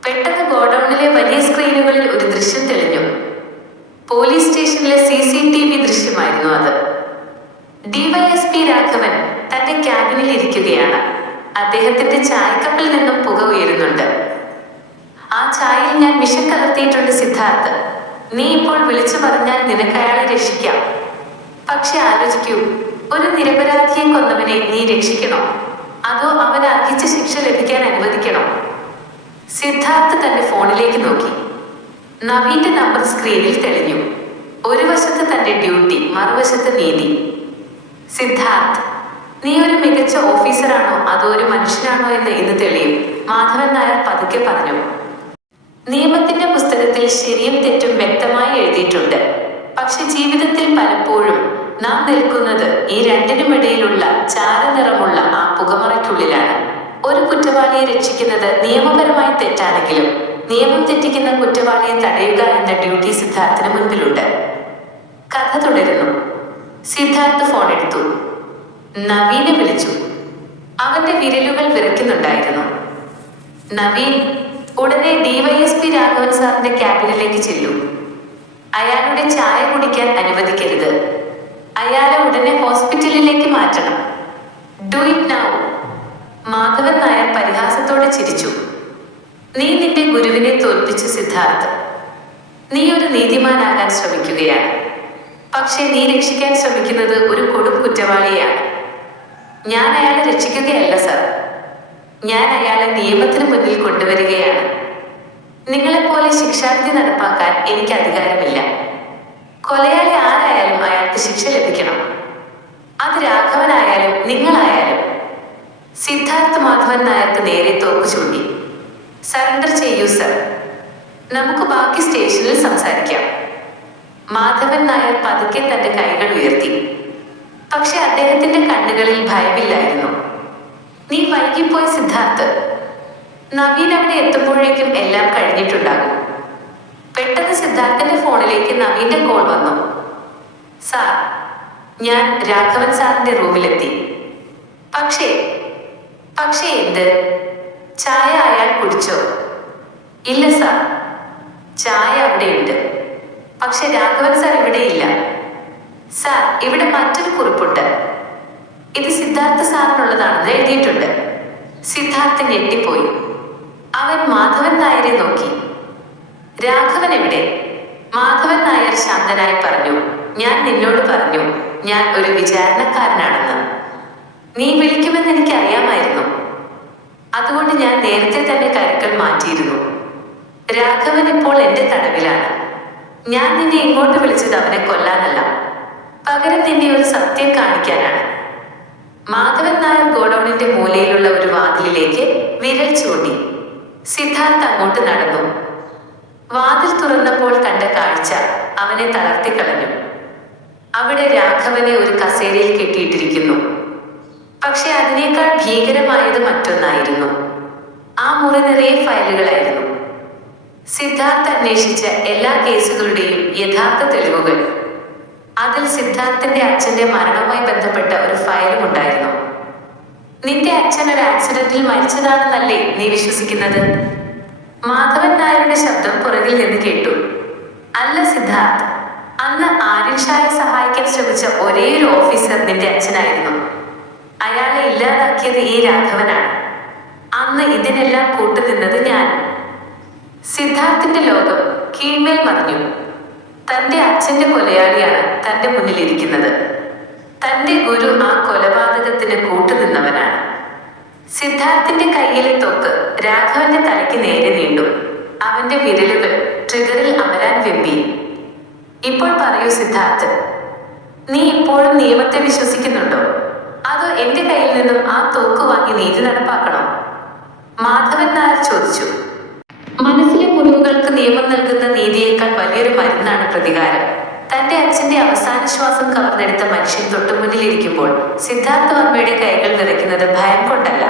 പെട്ടെന്ന് ഗോഡൌണിലെ വലിയ സ്ക്രീനുകളിൽ ഒരു ദൃശ്യം തെളിഞ്ഞു. പോലീസ് സ്റ്റേഷനിലെ CCTV ദൃശ്യമായിരുന്നു അത്. DYSP രാഘവൻ തന്റെ ക്യാബിനിൽ ഇരിക്കുകയാണ്. അദ്ദേഹത്തിന്റെ ചായക്കപ്പിൽ നിന്നും പുക ഉയരുന്നുണ്ട്. ആ ചായയിൽ ഞാൻ വിഷം കലർത്തിയിട്ടുണ്ട് സിദ്ധാർത്ഥ്. നീ ഇപ്പോൾ വിളിച്ചു പറഞ്ഞാൽ നിനക്ക് അയാളെ രക്ഷിക്കാം. പക്ഷെ ആലോചിക്കൂ, ഒരു നിരപരാധിയെ കൊന്നവനെ നീ രക്ഷിക്കണോ? അതോ അവന് അർഹിച്ച ശിക്ഷ ലഭിക്കാൻ അനുവദിക്കണോ? സിദ്ധാർത്ഥ് തന്റെ ഫോണിലേക്ക് നോക്കി. നവീന്റെ നമ്പർ സ്ക്രീനിൽ തെളിഞ്ഞു. ഒരു വശത്ത് തന്റെ ഡ്യൂട്ടി, മറുവശത്ത് നീതി. സിദ്ധാർത്ഥ്, നീ ഒരു മികച്ച ഓഫീസറാണോ അതോ ഒരു മനുഷ്യനാണോ എന്ന് ഇന്ന് തെളിയും, മാധവൻ നായർ പതുക്കെ പറഞ്ഞു. നിയമത്തിന്റെ പുസ്തകത്തിൽ ശരിയും തെറ്റും വ്യക്തമായി എഴുതിയിട്ടുണ്ട്. പക്ഷെ ജീവിതത്തിൽ പലപ്പോഴും നാം നിൽക്കുന്നത് ഈ രണ്ടിനുമിടയിലുള്ള ചാരനിറമുള്ള ആ പുകമറയ്ക്കുള്ളിലാണ്. ഒരു കുറ്റവാളിയെ രക്ഷിക്കുന്നത് നിയമപരമായി തെറ്റാണെങ്കിലും നിയമം തെറ്റിക്കുന്ന കുറ്റവാളിയെ തടയുക എന്ന ഡ്യൂട്ടി സിദ്ധാർത്ഥിന് മുൻപിലുണ്ട്. കഥ തുടരുന്നു. സിദ്ധാർത്ഥ് ഫോൺ എടുത്തു. നവീനെ വിളിച്ചു. അവന്റെ വിരലുകൾ വിറയ്ക്കുന്നുണ്ടായിരുന്നു. നവീൻ, ഉടനെ ഡിവൈഎസ്പി രാഘവൻ സാറിന്റെ ക്യാബിനിലേക്ക് ചെല്ലൂ. അയാളുടെ ചായ കുടിക്കാൻ അനുവദിക്കരുത്. അയാളെ ഉടനെ ഹോസ്പിറ്റലിലേക്ക് മാറ്റണം. Do it now. Madhavan Nair പരിഹാസത്തോടെ ചിരിച്ചു. നീ നിന്റെ ഗുരുവിനെ തോൽപ്പിച്ചു സിദ്ധാർത്ഥ്. നീ ഒരു നീതിമാനാകാൻ ശ്രമിക്കുകയാണ്. പക്ഷേ നീ രക്ഷിക്കാൻ ശ്രമിക്കുന്നത് ഒരു കൊടും കുറ്റവാളിയാണ്. ഞാൻ അയാളെ രക്ഷിക്കുകയല്ല സർ. ഞാൻ അയാളെ നിയമത്തിന് മുന്നിൽ കൊണ്ടുവരികയാണ്. നിങ്ങളെപ്പോലെ ശിക്ഷാവിധി നടപ്പാക്കാൻ എനിക്ക് അധികാരമില്ല. കൊലയാളി ആരായാലും അയാൾക്ക് ശിക്ഷ ലഭിക്കണം. അത് രാഘവനായാലും നിങ്ങളായാലും. സിദ്ധാർത്ഥ് മാധവൻ നായർക്ക് നേരെ തോക്ക് ചൂണ്ടി. സറണ്ടർ ചെയ്യൂ സർ. നമുക്ക് ബാക്കി സ്റ്റേഷനിൽ സംസാരിക്കാം. മാധവൻ നായർ പതുക്കെ തന്റെ കൈകൾ ഉയർത്തി. പക്ഷെ അദ്ദേഹത്തിന്റെ കണ്ണുകളിൽ ഭയമില്ലായിരുന്നു. നീ വൈകിപ്പോയി സിദ്ധാർത്ഥ്. നവീൻ അവിടെ എത്തുമ്പോഴേക്കും എല്ലാം കഴിഞ്ഞിട്ടുണ്ടാകും. പെട്ടെന്ന് സിദ്ധാർത്ഥിന്റെ ഫോണിലേക്ക് നവീന്റെ കോൾ വന്നു. സാർ, ഞാൻ രാഘവൻ സാറിന്റെ റൂമിലെത്തി. പക്ഷേ എന്ത്? ചായ അയാൾ കുടിച്ചോ? ഇല്ല സാർ, ചായ അവിടെയുണ്ട്. പക്ഷെ രാഘവൻ സാർ ഇവിടെയില്ല. സാർ, ഇവിടെ മറ്റൊരു കുറിപ്പുണ്ട്. ഇത് സിദ്ധാർത്ഥ സാറിനുള്ളതാണെന്ന് എഴുതിയിട്ടുണ്ട്. സിദ്ധാർത്ഥ് ഞെട്ടിപ്പോയി. അവൻ മാധവൻ നായരെ നോക്കി. രാഘവൻ എവിടെ? മാധവൻ നായർ ശാന്തനായി പറഞ്ഞു. ഞാൻ നിന്നോട് പറഞ്ഞു, ഞാൻ ഒരു വിചാരണക്കാരനാണെന്ന്. നീ വിളിക്കുമെന്ന് എനിക്ക് അറിയാമായിരുന്നു. അതുകൊണ്ട് ഞാൻ നേരത്തെ തന്നെ കരുക്കൾ മാറ്റിയിരുന്നു. രാഘവൻ ഇപ്പോൾ എന്റെ തടവിലാണ്. ഞാൻ നിന്നെ ഇങ്ങോട്ട് വിളിച്ചത് അവനെ കൊല്ലാനല്ല, പകരം നിന്നെ ഒരു സത്യം കാണിക്കാനാണ്. മാധവൻ നായർ ഗോഡൌണിന്റെ മൂലയിലുള്ള ഒരു വാതിലിലേക്ക് വിരൽ ചൂണ്ടി. സിദ്ധാർത്ഥ് അങ്ങോട്ട് നടന്നു. വാതിൽ തുറന്നപ്പോൾ കണ്ട കാഴ്ച അവനെ തളർത്തിക്കളഞ്ഞു. അവിടെ രാഘവനെ ഒരു കസേരയിൽ കെട്ടിയിട്ടിരിക്കുന്നു. പക്ഷെ അതിനേക്കാൾ ഭീകരമായത് മറ്റൊന്നായിരുന്നു. ആ മുറി നിറയെ ഫയലുകളായിരുന്നു. സിദ്ധാർത്ഥ് അന്വേഷിച്ച എല്ലാ കേസുകളുടെയും യഥാർത്ഥ തെളിവുകൾ. അതിൽ സിദ്ധാർത്ഥിന്റെ അച്ഛന്റെ മരണവുമായി ബന്ധപ്പെട്ട ഒരു ഫയലും ഉണ്ടായിരുന്നു. നിന്റെ അച്ഛൻ ഒരു ആക്സിഡന്റിൽ മരിച്ചതാണെന്നല്ലേ നീ വിശ്വസിക്കുന്നത്? മാധവൻ നായരുടെ ശബ്ദം പുറകിൽ നിന്ന് കേട്ടു. അല്ല സിദ്ധാർത്ഥ്, അന്ന് ആര്യൻ ഷായെ സഹായിക്കാൻ ശ്രമിച്ച ഒരേയൊരു ഓഫീസർ നിന്റെ അച്ഛനായിരുന്നു. അയാളെ ഇല്ലാതാക്കിയത് ഈ രാഘവനാണ്. അന്ന് ഇതിനെല്ലാം കൂട്ടുനിന്നത് ഞാൻ. സിദ്ധാർത്ഥിന്റെ ലോകം കീഴ്മേൽ മറിഞ്ഞു. തന്റെ അച്ഛന്റെ കൊലയാളിയാണ് തന്റെ മുന്നിലിരിക്കുന്നത്. തന്റെ ഗുരു ആ കൊലപാതകത്തിന് കൂട്ടുനിന്നവനാണ്. സിദ്ധാർത്ഥിന്റെ കയ്യിലെ തോക്ക് രാഘവന്റെ തലയ്ക്ക് നേരെ നീണ്ടു. അവന്റെ വിരലുകൾ ട്രിഗറിൽ അമരാൻ വെമ്പി. ഇപ്പോൾ പറയൂ സിദ്ധാർത്ഥ്, നീ ഇപ്പോഴും നിയമത്തെ വിശ്വസിക്കുന്നുണ്ടോ? അതോ എന്റെ കയ്യിൽ നിന്നും ആ തോക്ക് വാങ്ങി നീതി നടപ്പാക്കണോ? മാധവൻ നായർ ചോദിച്ചു. മനസ്സിലെ മുറിവുകൾക്ക് നിയമം നൽകുന്ന നീതിയേക്കാൾ വലിയൊരു മരുന്നാണ് പ്രതികാരം. തന്റെ അച്ഛന്റെ അവസാന ശ്വാസം കവർന്നെടുത്ത മനുഷ്യൻ തൊട്ടുമുന്നിലിരിക്കുമ്പോൾ സിദ്ധാർത്ഥ വർമ്മയുടെ കൈകൾ വിറയ്ക്കുന്നത് ഭയം കൊണ്ടല്ല,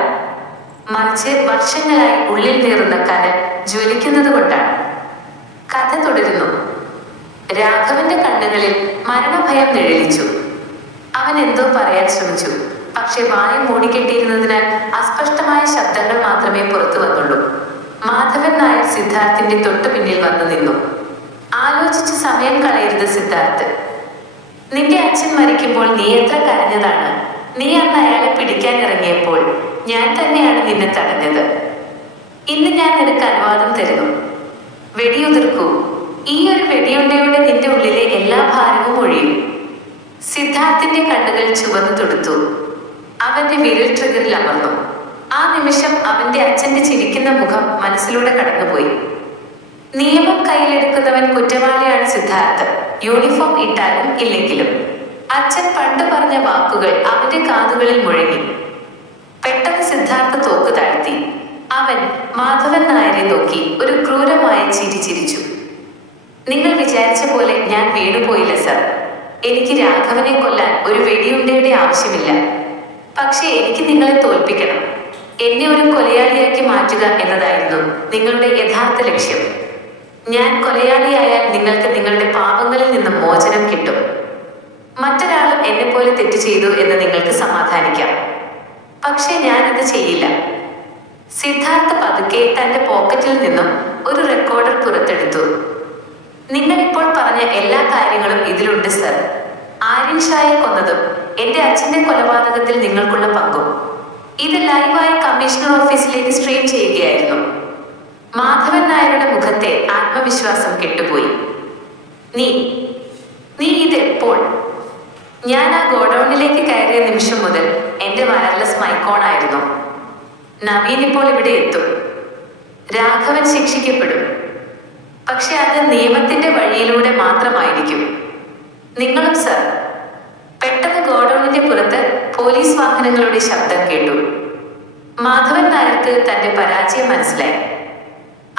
മറിച്ച് വർഷങ്ങളായി ഉള്ളിൽ നേറുന്ന കനൽ ജ്വലിക്കുന്നത് കൊണ്ടാണ്. കഥ തുടരുന്നു. രാഘവന്റെ കണ്ണുകളിൽ മരണഭയം നിഴലിച്ചു. അവൻ എന്തോ പറയാൻ ശ്രമിച്ചു. പക്ഷെ വായ മൂടിക്കെട്ടിയിരുന്നതിനാൽ അസ്പഷ്ടമായ ശബ്ദങ്ങൾ മാത്രമേ പുറത്തു വന്നുള്ളൂ. മാധവൻ നായർ സിദ്ധാർത്ഥിന്റെ തൊട്ടു പിന്നിൽ വന്നു നിന്നു. ആലോചിച്ച് സമയം കളയരുത് സിദ്ധാർത്ഥ്. നിന്റെ അച്ഛൻ മരിക്കുമ്പോൾ നീ എത്ര കരഞ്ഞതാണ്. നീ അന്ന് അയാളെ പിടിക്കാൻ ഇറങ്ങിയപ്പോൾ ഞാൻ തന്നെയാണ് നിന്നെ തടഞ്ഞത്. ഇന്ന് ഞാൻ നിനക്ക് അനുവാദം തരുന്നു. വെടിയുതിർക്കൂ. ഈ ഒരു വെടിയുണ്ടയോടെ നിന്റെ ഉള്ളിലെ എല്ലാ ഭാരവും ഒഴിയും. സിദ്ധാർത്ഥിന്റെ കണ്ണുകൾ ചുവന്നു തൊടുത്തു. അവന്റെ വിരൽ ട്രിഗറിൽ അമർന്നു. ആ നിമിഷം അവന്റെ അച്ഛന്റെ ചിരിക്കുന്ന മുഖം മനസ്സിലൂടെ കടന്നുപോയി. നിയമം കയ്യിലെടുക്കുന്നവൻ കുറ്റവാളിയാണ് സിദ്ധാർത്ഥ്, യൂണിഫോം ഇട്ടാലും ഇല്ലെങ്കിലും. അച്ഛൻ പണ്ട് പറഞ്ഞ വാക്കുകൾ അവന്റെ കാതുകളിൽ മുഴങ്ങി. പെട്ടെന്ന് സിദ്ധാർത്ഥ് തോക്ക് താഴ്ത്തി. അവൻ മാധവൻ നായരെ നോക്കി ഒരു ക്രൂരമായ ചിരി ചിരിച്ചു. നിങ്ങൾ വിചാരിച്ച പോലെ ഞാൻ വീണുപോയില്ല സർ. എനിക്ക് രാഘവനെ കൊല്ലാൻ ഒരു വെടിയുണ്ടയുടെ ആവശ്യമില്ല. പക്ഷേ എനിക്ക് നിങ്ങളെ തോൽപ്പിക്കണം. എന്നെ ഒരു കൊലയാളിയാക്കി മാറ്റുക എന്നതായിരുന്നു നിങ്ങളുടെ യഥാർത്ഥ ലക്ഷ്യം. ഞാൻ കൊലയാളിയായാൽ നിങ്ങൾക്ക് നിങ്ങളുടെ പാപങ്ങളിൽ നിന്നും മോചനം കിട്ടും. മറ്റൊരാളും എന്നെപ്പോലെ തെറ്റ് ചെയ്തു എന്ന് നിങ്ങൾക്ക് സമാധാനിക്കാം. പക്ഷേ ഞാനത് ചെയ്യില്ല. സിദ്ധാർത്ഥ് പതുക്കെ തന്റെ പോക്കറ്റിൽ നിന്നും ഒരു റെക്കോർഡർ പുറത്തെടുത്തു. നിങ്ങൾ ഇപ്പോൾ പറഞ്ഞ എല്ലാ കാര്യങ്ങളും ഇതിലുണ്ട് സർ. ആര്യൻ ഷായെ കൊന്നതും എന്റെ അച്ഛന്റെ കൊലപാതകത്തിൽ നിങ്ങൾക്കുള്ള പങ്കും. ഇത് ലൈവായി കമ്മീഷണർ ഓഫീസിലേക്ക് സ്ട്രീം ചെയ്യുകയായിരുന്നു. മാധവൻ നായരുടെ മുഖത്തെ ആത്മവിശ്വാസം കെട്ടുപോയി. നീ ഇതെപ്പോൾ? ഞാൻ ആ ഗോഡൌണിലേക്ക് കയറിയ നിമിഷം മുതൽ എന്റെ വയർലെസ് മൈക്കോൺ ആയിരുന്നു. നവീൻ ഇപ്പോൾ ഇവിടെ എത്തും. രാഘവൻ ശിക്ഷിക്കപ്പെടും. പക്ഷെ അത് നിയമത്തിന്റെ വഴിയിലൂടെ മാത്രമായിരിക്കും. നിങ്ങളും സർ. പെട്ടെന്ന് ഗോഡൌണിന്റെ പുറത്ത് പോലീസ് വാഹനങ്ങളുടെ ശബ്ദം കേട്ടു. മാധവൻ നായർക്ക് തന്റെ പരാജയം മനസ്സിലായി.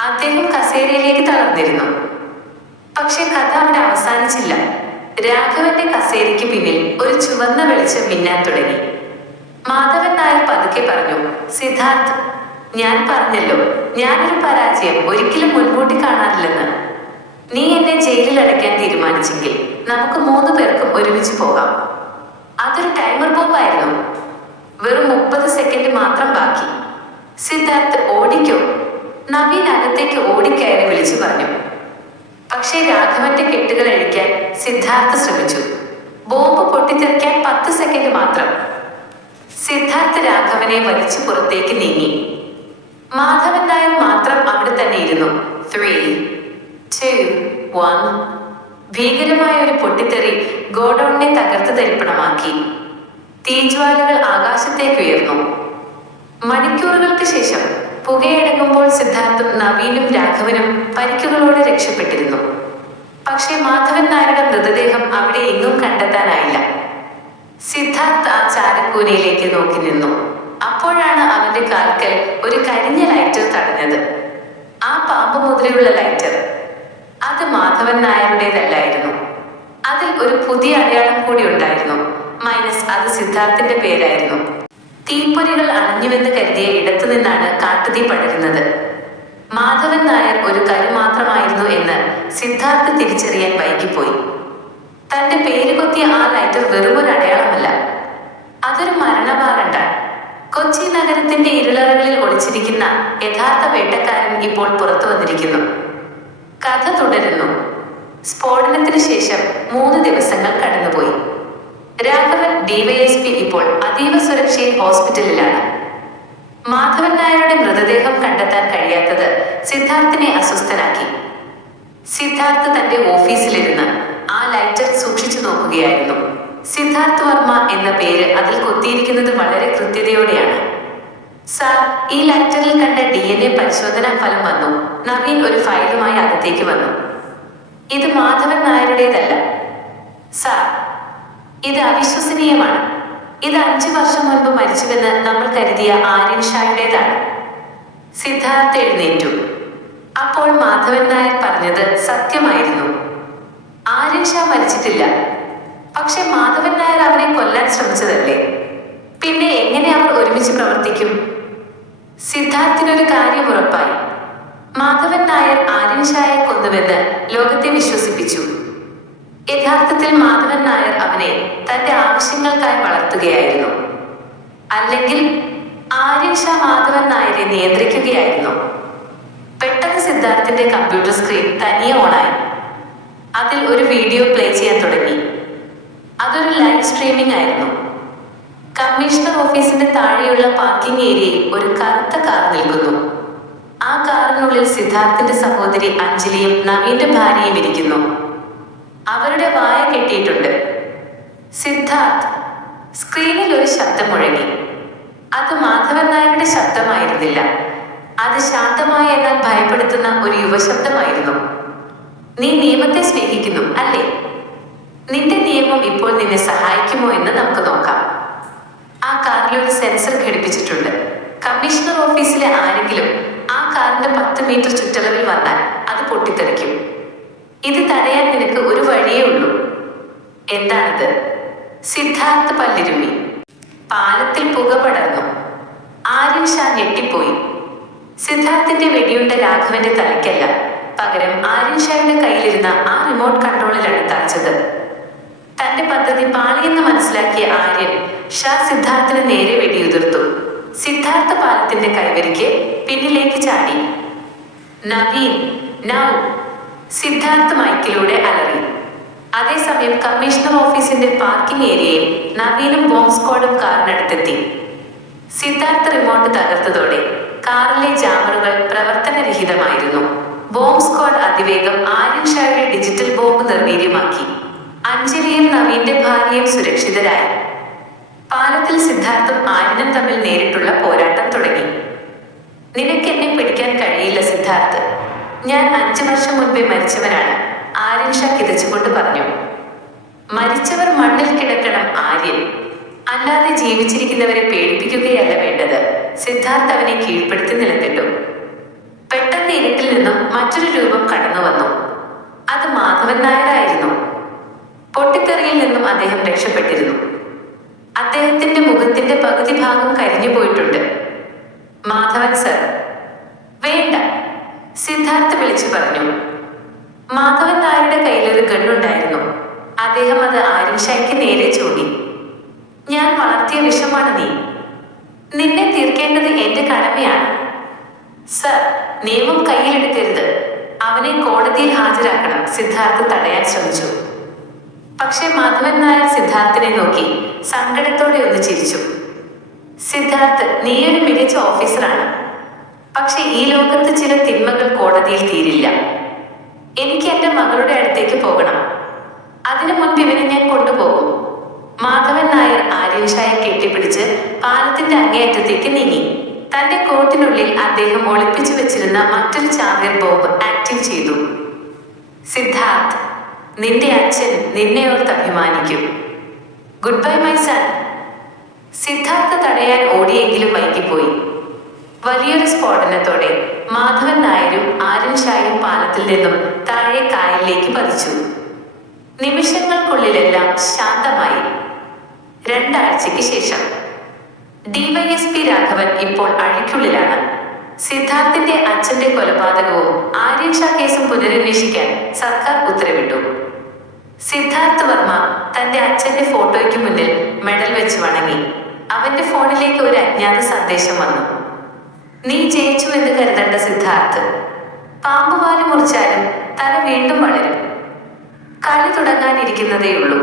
അദ്ദേഹം കസേരയിലേക്ക് തളർന്നിരുന്നു. പക്ഷെ കഥ അവിടെ അവസാനിച്ചില്ല. രാഘവന്റെ കസേരയ്ക്ക് പിന്നിൽ ഒരു ചുവന്ന വെളിച്ചം മിന്നാൻ തുടങ്ങി. മാധവൻ നായർ പതുക്കെ പറഞ്ഞു, സിദ്ധാർത്ഥ്, ഞാൻ പറഞ്ഞല്ലോ, ഞാനൊരു പരാജയം ഒരിക്കലും മുൻകൂട്ടി കാണാറില്ലെന്ന്. നീ എന്നെ ജയിലിൽ അടയ്ക്കാൻ തീരുമാനിച്ചെങ്കിൽ നമുക്ക് 3 പേർക്കും ഒരുമിച്ച് പോകാം. അതൊരു ടൈമർ ബോംബായിരുന്നു. വെറും 30 സെക്കൻഡ് മാത്രം ബാക്കി. സിദ്ധാർത്ഥ്, ഓടിക്കോ. നവീൻ അകത്തേക്ക് ഓടിക്കയറി വിളിച്ചു പറഞ്ഞു. പക്ഷേ രാഘവന്റെ കെട്ടുകൾ അഴിക്കാൻ സിദ്ധാർത്ഥ് ശ്രമിച്ചു. ബോംബ് പൊട്ടിത്തെറിക്കാൻ 10 സെക്കൻഡ് മാത്രം. സിദ്ധാർത്ഥ് രാഘവനെ വലിച്ചു പുറത്തേക്ക് നീങ്ങി. മാധവൻ നായർ മാത്രം അവിടെ തന്നെ ഇരുന്നു. 3, 2, 1. ഭീകരമായ ഒരു പൊട്ടിത്തെറി ഗോഡൌണിനെ തകർത്ത് തരിപ്പണമാക്കി. തീജ്വാലകൾ ആകാശത്തേക്ക് ഉയർന്നു. മണിക്കൂറുകൾക്ക് ശേഷം പുകയടങ്ങുമ്പോൾ സിദ്ധാർത്ഥും നവീനും രാഘവനും പരിക്കുകളോടെ രക്ഷപ്പെട്ടിരുന്നു. പക്ഷേ മാധവൻ നായരുടെ മൃതദേഹം അവിടെ എങ്ങും കണ്ടെത്താനായില്ല. സിദ്ധാർത്ഥ് ആ ചാരക്കൂനയിലേക്ക് നോക്കി നിന്നു. അപ്പോഴാണ് അവന്റെ കാൽക്കൽ ഒരു കരിഞ്ഞ ലൈറ്റർ തടഞ്ഞത്. ആ പാമ്പ് മുദ്രയുള്ള ലൈറ്റർ. അത് മാധവൻ നായരുടേതല്ലായിരുന്നു. അതിൽ ഒരു പുതിയ അടയാളം കൂടി ഉണ്ടായിരുന്നു. മൈനസ് അത് സിദ്ധാർത്ഥിന്റെ പേരായിരുന്നു. തീപ്പൊരികൾ അണഞ്ഞുവെന്ന് കരുതിയ ഇടത്തു നിന്നാണ് കാട്ടുതീ പടരുന്നത്. മാധവൻ നായർ ഒരു കരു മാത്രമായിരുന്നു എന്ന് സിദ്ധാർത്ഥ് തിരിച്ചറിയാൻ വൈകിപ്പോയി. തന്റെ പേര് കൊത്തിയ ആ ലൈറ്റർ വെറുമൊരു അടയാളമല്ല, അതൊരു മരണവാറണ്ടാണ്. കൊച്ചി നഗരത്തിന്റെ ഇരുളറകളിൽ ഒളിച്ചിരിക്കുന്ന യഥാർത്ഥ വേട്ടക്കാരൻ ഇപ്പോൾ പുറത്തു വന്നിരിക്കുന്നു. കഥ തുടരുന്നു. സ്ഫോടനത്തിന് ശേഷം 3 ദിവസങ്ങൾ കടന്നുപോയി. രാഘവൻ ഡിവൈഎസ്പി ഇപ്പോൾ അതീവ സുരക്ഷയിൽ ഹോസ്പിറ്റലിലാണ്. മാധവൻ നായരുടെ മൃതദേഹം കണ്ടെത്താൻ കഴിയാത്തത് സിദ്ധാർത്ഥിനെ അസ്വസ്ഥനാക്കി. സിദ്ധാർത്ഥ് തന്റെ ഓഫീസിലിരുന്ന് ആ ലൈറ്റർ സൂക്ഷിച്ചു നോക്കുകയായിരുന്നു. സിദ്ധാർത്ഥ് വർമ്മ എന്ന പേര് അതിൽ കൊത്തിയിരിക്കുന്നത് വളരെ കൃത്യതയോടെയാണ്. സാർ, ഈ ലൈറ്ററിൽ കണ്ട DNA പരിശോധനാ ഫലം വന്നു. നവീൻ ഒരു ഫയലുമായി അകത്തേക്ക് വന്നു. ഇത് മാധവൻ നായരുടേതല്ല സാർ. ഇത് അവിശ്വസനീയമാണ്. ഇത് 5 വർഷം മുൻപ് മരിച്ചുവെന്ന് നമ്മൾ കരുതിയ ആര്യൻ ഷായുടേതാണ്. സിദ്ധാർത്ഥ് എഴുന്നേറ്റു. അപ്പോൾ മാധവൻ നായർ പറഞ്ഞത് സത്യമായിരുന്നു. ആര്യൻ ഷാ മരിച്ചിട്ടില്ല. പക്ഷെ മാധവൻ നായർ അവനെ കൊല്ലാൻ ശ്രമിച്ചതല്ലേ? പിന്നെ എങ്ങനെ അവർ ഒരുമിച്ച് പ്രവർത്തിക്കും? സിദ്ധാർത്ഥിനൊരു കാര്യം ഉറപ്പായി. മാധവൻ നായർ ആര്യൻ ഷായെ കൊന്നുവെന്ന് ലോകത്തെ വിശ്വസിപ്പിച്ചു. യഥാർത്ഥത്തിൽ മാധവൻ നായർ അവനെ തന്റെ ആവശ്യങ്ങൾക്കായി വളർത്തുകയായിരുന്നു. അല്ലെങ്കിൽ ആര്യൻ ഷാ മാധവൻ നായരെ നിയന്ത്രിക്കുകയായിരുന്നു. പെട്ടെന്ന് സിദ്ധാർത്ഥിന്റെ കമ്പ്യൂട്ടർ സ്ക്രീൻ തനിയെ ഓണായി. അതിൽ ഒരു വീഡിയോ പ്ലേ ചെയ്യാൻ തുടങ്ങി. അതൊരു ലൈവ് സ്ട്രീമിംഗ് ആയിരുന്നു. കമ്മീഷണർ ഓഫീസിന്റെ താഴെയുള്ള പാർക്കിംഗ് ഏരിയയിൽ ഒരു കറുത്ത കാർ നിൽക്കുന്നു. ആ കാറിനുള്ളിൽ സിദ്ധാർത്ഥിന്റെ സഹോദരി അഞ്ജലിയും നവീന്റെ ഭാര്യയും ഇരിക്കുന്നു. അവരുടെ വായ കെട്ടിയിട്ടുണ്ട്. സിദ്ധാർത്ഥ്. സ്ക്രീനിൽ ഒരു ശബ്ദം മുഴങ്ങി. അത് മാധവൻ നായരുടെ ശബ്ദമായിരുന്നില്ല. അത് ശാന്തമായ എന്നാൽ ഭയപ്പെടുത്തുന്ന ഒരു യുവശബ്ദമായിരുന്നു. നീ നിയമത്തെ സ്നേഹിക്കുന്നു അല്ലേ? നിന്റെ നിയമം ഇപ്പോൾ നിന്നെ സഹായിക്കുമോ എന്ന് നമുക്ക് നോക്കാം. ആ കാറിൽ ഒരു സെൻസർ ഘടിപ്പിച്ചിട്ടുണ്ട്. കമ്മീഷണർ ഓഫീസിലെ ആരെങ്കിലും ആ കാറിന്റെ 10 മീറ്റർ ചുറ്റളവിൽ വന്നാൽ അത് പൊട്ടിത്തെറിക്കും. ഇത് തടയാൻ നിനക്ക് ഒരു വഴിയേ ഉള്ളൂ. എന്താണത്? സിദ്ധാർത്ഥ് പല്ലിരുമി. പാലത്തിൽ പുക പടർന്നു. ആര്യൻ ഷാ ഞെട്ടിപ്പോയി. സിദ്ധാർത്ഥിന്റെ വെടിയുണ്ട രാഘവന്റെ തലയ്ക്കല്ല, പകരം ആര്യൻ ഷായുടെ കയ്യിലിരുന്ന ആ റിമോട്ട് കൺട്രോളിലാണ് തറച്ചത്. തന്റെ പദ്ധതി പാളിയെന്ന് മനസ്സിലാക്കിയ ആര്യൻ ഷാ സിദ്ധാർത്ഥിന് നേരെ വെടിയുതിർത്തു. സിദ്ധാർത്ഥ പാലത്തിന്റെ കൈവരിക്ക് പിന്നിലേക്ക് ചാടി. നവീൻ, നൗ! സിദ്ധാർത്ഥ് മൈക്കിലൂടെ അലറി. അതേസമയം കമ്മീഷണർ ഓഫീസിന്റെ പാർക്കിംഗ് ഏരിയയിൽ നവീനും ബോംബ് സ്ക്വാഡും കാറിനടുത്തെത്തി. സിദ്ധാർത്ഥ് റിമോട്ട് തകർത്തതോടെ കാറിലെ ജാമറുകൾ പ്രവർത്തനരഹിതമായിരുന്നു. ബോംബ് സ്ക്വാഡ് അതിവേഗം ആര്യൻ ഷായുടെ ഡിജിറ്റൽ ബോംബ് നിർവീര്യമാക്കി. അഞ്ജലിയും നവീന്റെ ഭാര്യയും സുരക്ഷിതരായി. പാലത്തിൽ സിദ്ധാർത്ഥും ആര്യനും തമ്മിൽ നേരിട്ടുള്ള പോരാട്ടം തുടങ്ങി. നിനക്ക് എന്നെ പിടിക്കാൻ കഴിയില്ല സിദ്ധാർത്ഥ്. ഞാൻ 5 വർഷം മുൻപേ മരിച്ചവനാണ്, ആര്യൻ ഷാ കിതച്ചുകൊണ്ട് പറഞ്ഞു. മരിച്ചവർ മണ്ണിൽ കിടക്കണം ആര്യൻ, അല്ലാതെ ജീവിച്ചിരിക്കുന്നവരെ പേടിപ്പിക്കുകയല്ല വേണ്ടത്. സിദ്ധാർത്ഥ് അവനെ കീഴ്പ്പെടുത്തി നിലത്തിട്ടു. പെട്ടെന്ന് ഇരുട്ടിൽ നിന്നും മറ്റൊരു രൂപം കടന്നു വന്നു. അത് മാധവൻ നായരായിരുന്നു. പൊട്ടിത്തെറിയിൽ നിന്നും അദ്ദേഹം രക്ഷപ്പെട്ടിരുന്നു. അദ്ദേഹത്തിന്റെ മുഖത്തിന്റെ പകുതി ഭാഗം കരിഞ്ഞു പോയിട്ടുണ്ട്. മാധവൻ സർ. വേണ്ട, സിദ്ധാർത്ഥ് വിളിച്ചു പറഞ്ഞു. മാധവൻ നായരുടെ കയ്യിലൊരു ഗണ്ണുണ്ടായിരുന്നു. അദ്ദേഹം അത് ആര്യൻ ഷായ്ക്ക് നേരെ ചൂണ്ടി. ഞാൻ വളർത്തിയ വിഷമാണ് നീ. നിന്നെ തീർക്കേണ്ടത് എന്റെ കടമയാണ്. സർ, നിയമം കയ്യിലെടുക്കരുത്. അവനെ കോടതിയിൽ ഹാജരാക്കണം. സിദ്ധാർത്ഥ് തടയാൻ ശ്രമിച്ചു. പക്ഷെ മാധവൻ നായർ സിദ്ധാർത്ഥിനെ നോക്കി സങ്കടത്തോടെ ഒന്ന് ചിരിച്ചു. സിദ്ധാർത്ഥ്, നീയൊരു മികച്ച ഓഫീസറാണ്. പക്ഷെ ഈ ലോകത്ത് ചില തിന്മകൾ കോടതിയിൽ തീരില്ല. എനിക്ക് എന്റെ മകളുടെ അടുത്തേക്ക് പോകണം. അതിനു മുൻപ് ഇവനെ ഞാൻ കൊണ്ടുപോകും. മാധവൻ നായർ ആര്യൻ ഷായെ കെട്ടിപ്പിടിച്ച് പാലത്തിന്റെ അങ്ങേയറ്റത്തേക്ക് നീങ്ങി. തന്റെ കോട്ടിനുള്ളിൽ അദ്ദേഹം ഒളിപ്പിച്ചു വെച്ചിരുന്ന മറ്റൊരു ചാവേർ ബോംബ് ആക്റ്റീവ് ചെയ്തു. സിദ്ധാർത്ഥ്, നിന്റെ അച്ഛൻ നിന്നെ ഓർത്ത് അഭിമാനിക്കും. Good bye my son. Siddharth തടയാൻ ഓടിയെങ്കിലും വൈകിപ്പോയി. വലിയൊരു സ്ഫോടനത്തോടെ മാധവൻ നായരും ആര്യൻ ഷായും പാലത്തിൽ നിന്നും താഴെ കായലിലേക്ക് പതിച്ചു. നിമിഷങ്ങൾക്കുള്ളിലെല്ലാം ശാന്തമായി. 2 ആഴ്ചയ്ക്ക് ശേഷം ഡിവൈഎസ്പി രാഘവൻ ഇപ്പോൾ അഴിക്കുള്ളിലാണ്. സിദ്ധാർത്ഥിന്റെ അച്ഛന്റെ കൊലപാതകവും ആര്യൻ ഷാ കേസും പുനരന്വേഷിക്കാൻ സർക്കാർ ഉത്തരവിട്ടു. സിദ്ധാർത്ഥ് വർമ്മ തന്റെ അച്ഛന്റെ ഫോട്ടോയ്ക്ക് മുന്നിൽ മെഡൽ വെച്ച് വണങ്ങി. അവന്റെ ഫോണിലേക്ക് ഒരു അജ്ഞാത സന്ദേശം വന്നു. നീ ജയിച്ചു എന്ന് കരുതേണ്ട സിദ്ധാർത്ഥ്. പാമ്പുപാല് മുറിച്ചാലും തല വീണ്ടും വളരും. കളി തുടങ്ങാനിരിക്കുന്നതേയുള്ളൂ.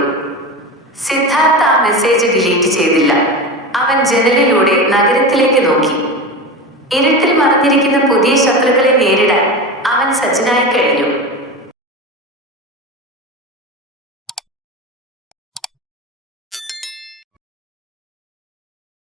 സിദ്ധാർത്ഥ് ആ മെസ്സേജ് ഡിലീറ്റ് ചെയ്തില്ല. അവൻ ജനലിലൂടെ നഗരത്തിലേക്ക് നോക്കി. ഇരുട്ടിൽ മറഞ്ഞിരിക്കുന്ന പുതിയ ശത്രുക്കളെ നേരിടാൻ അവൻ സജ്ജനായി കഴിഞ്ഞു.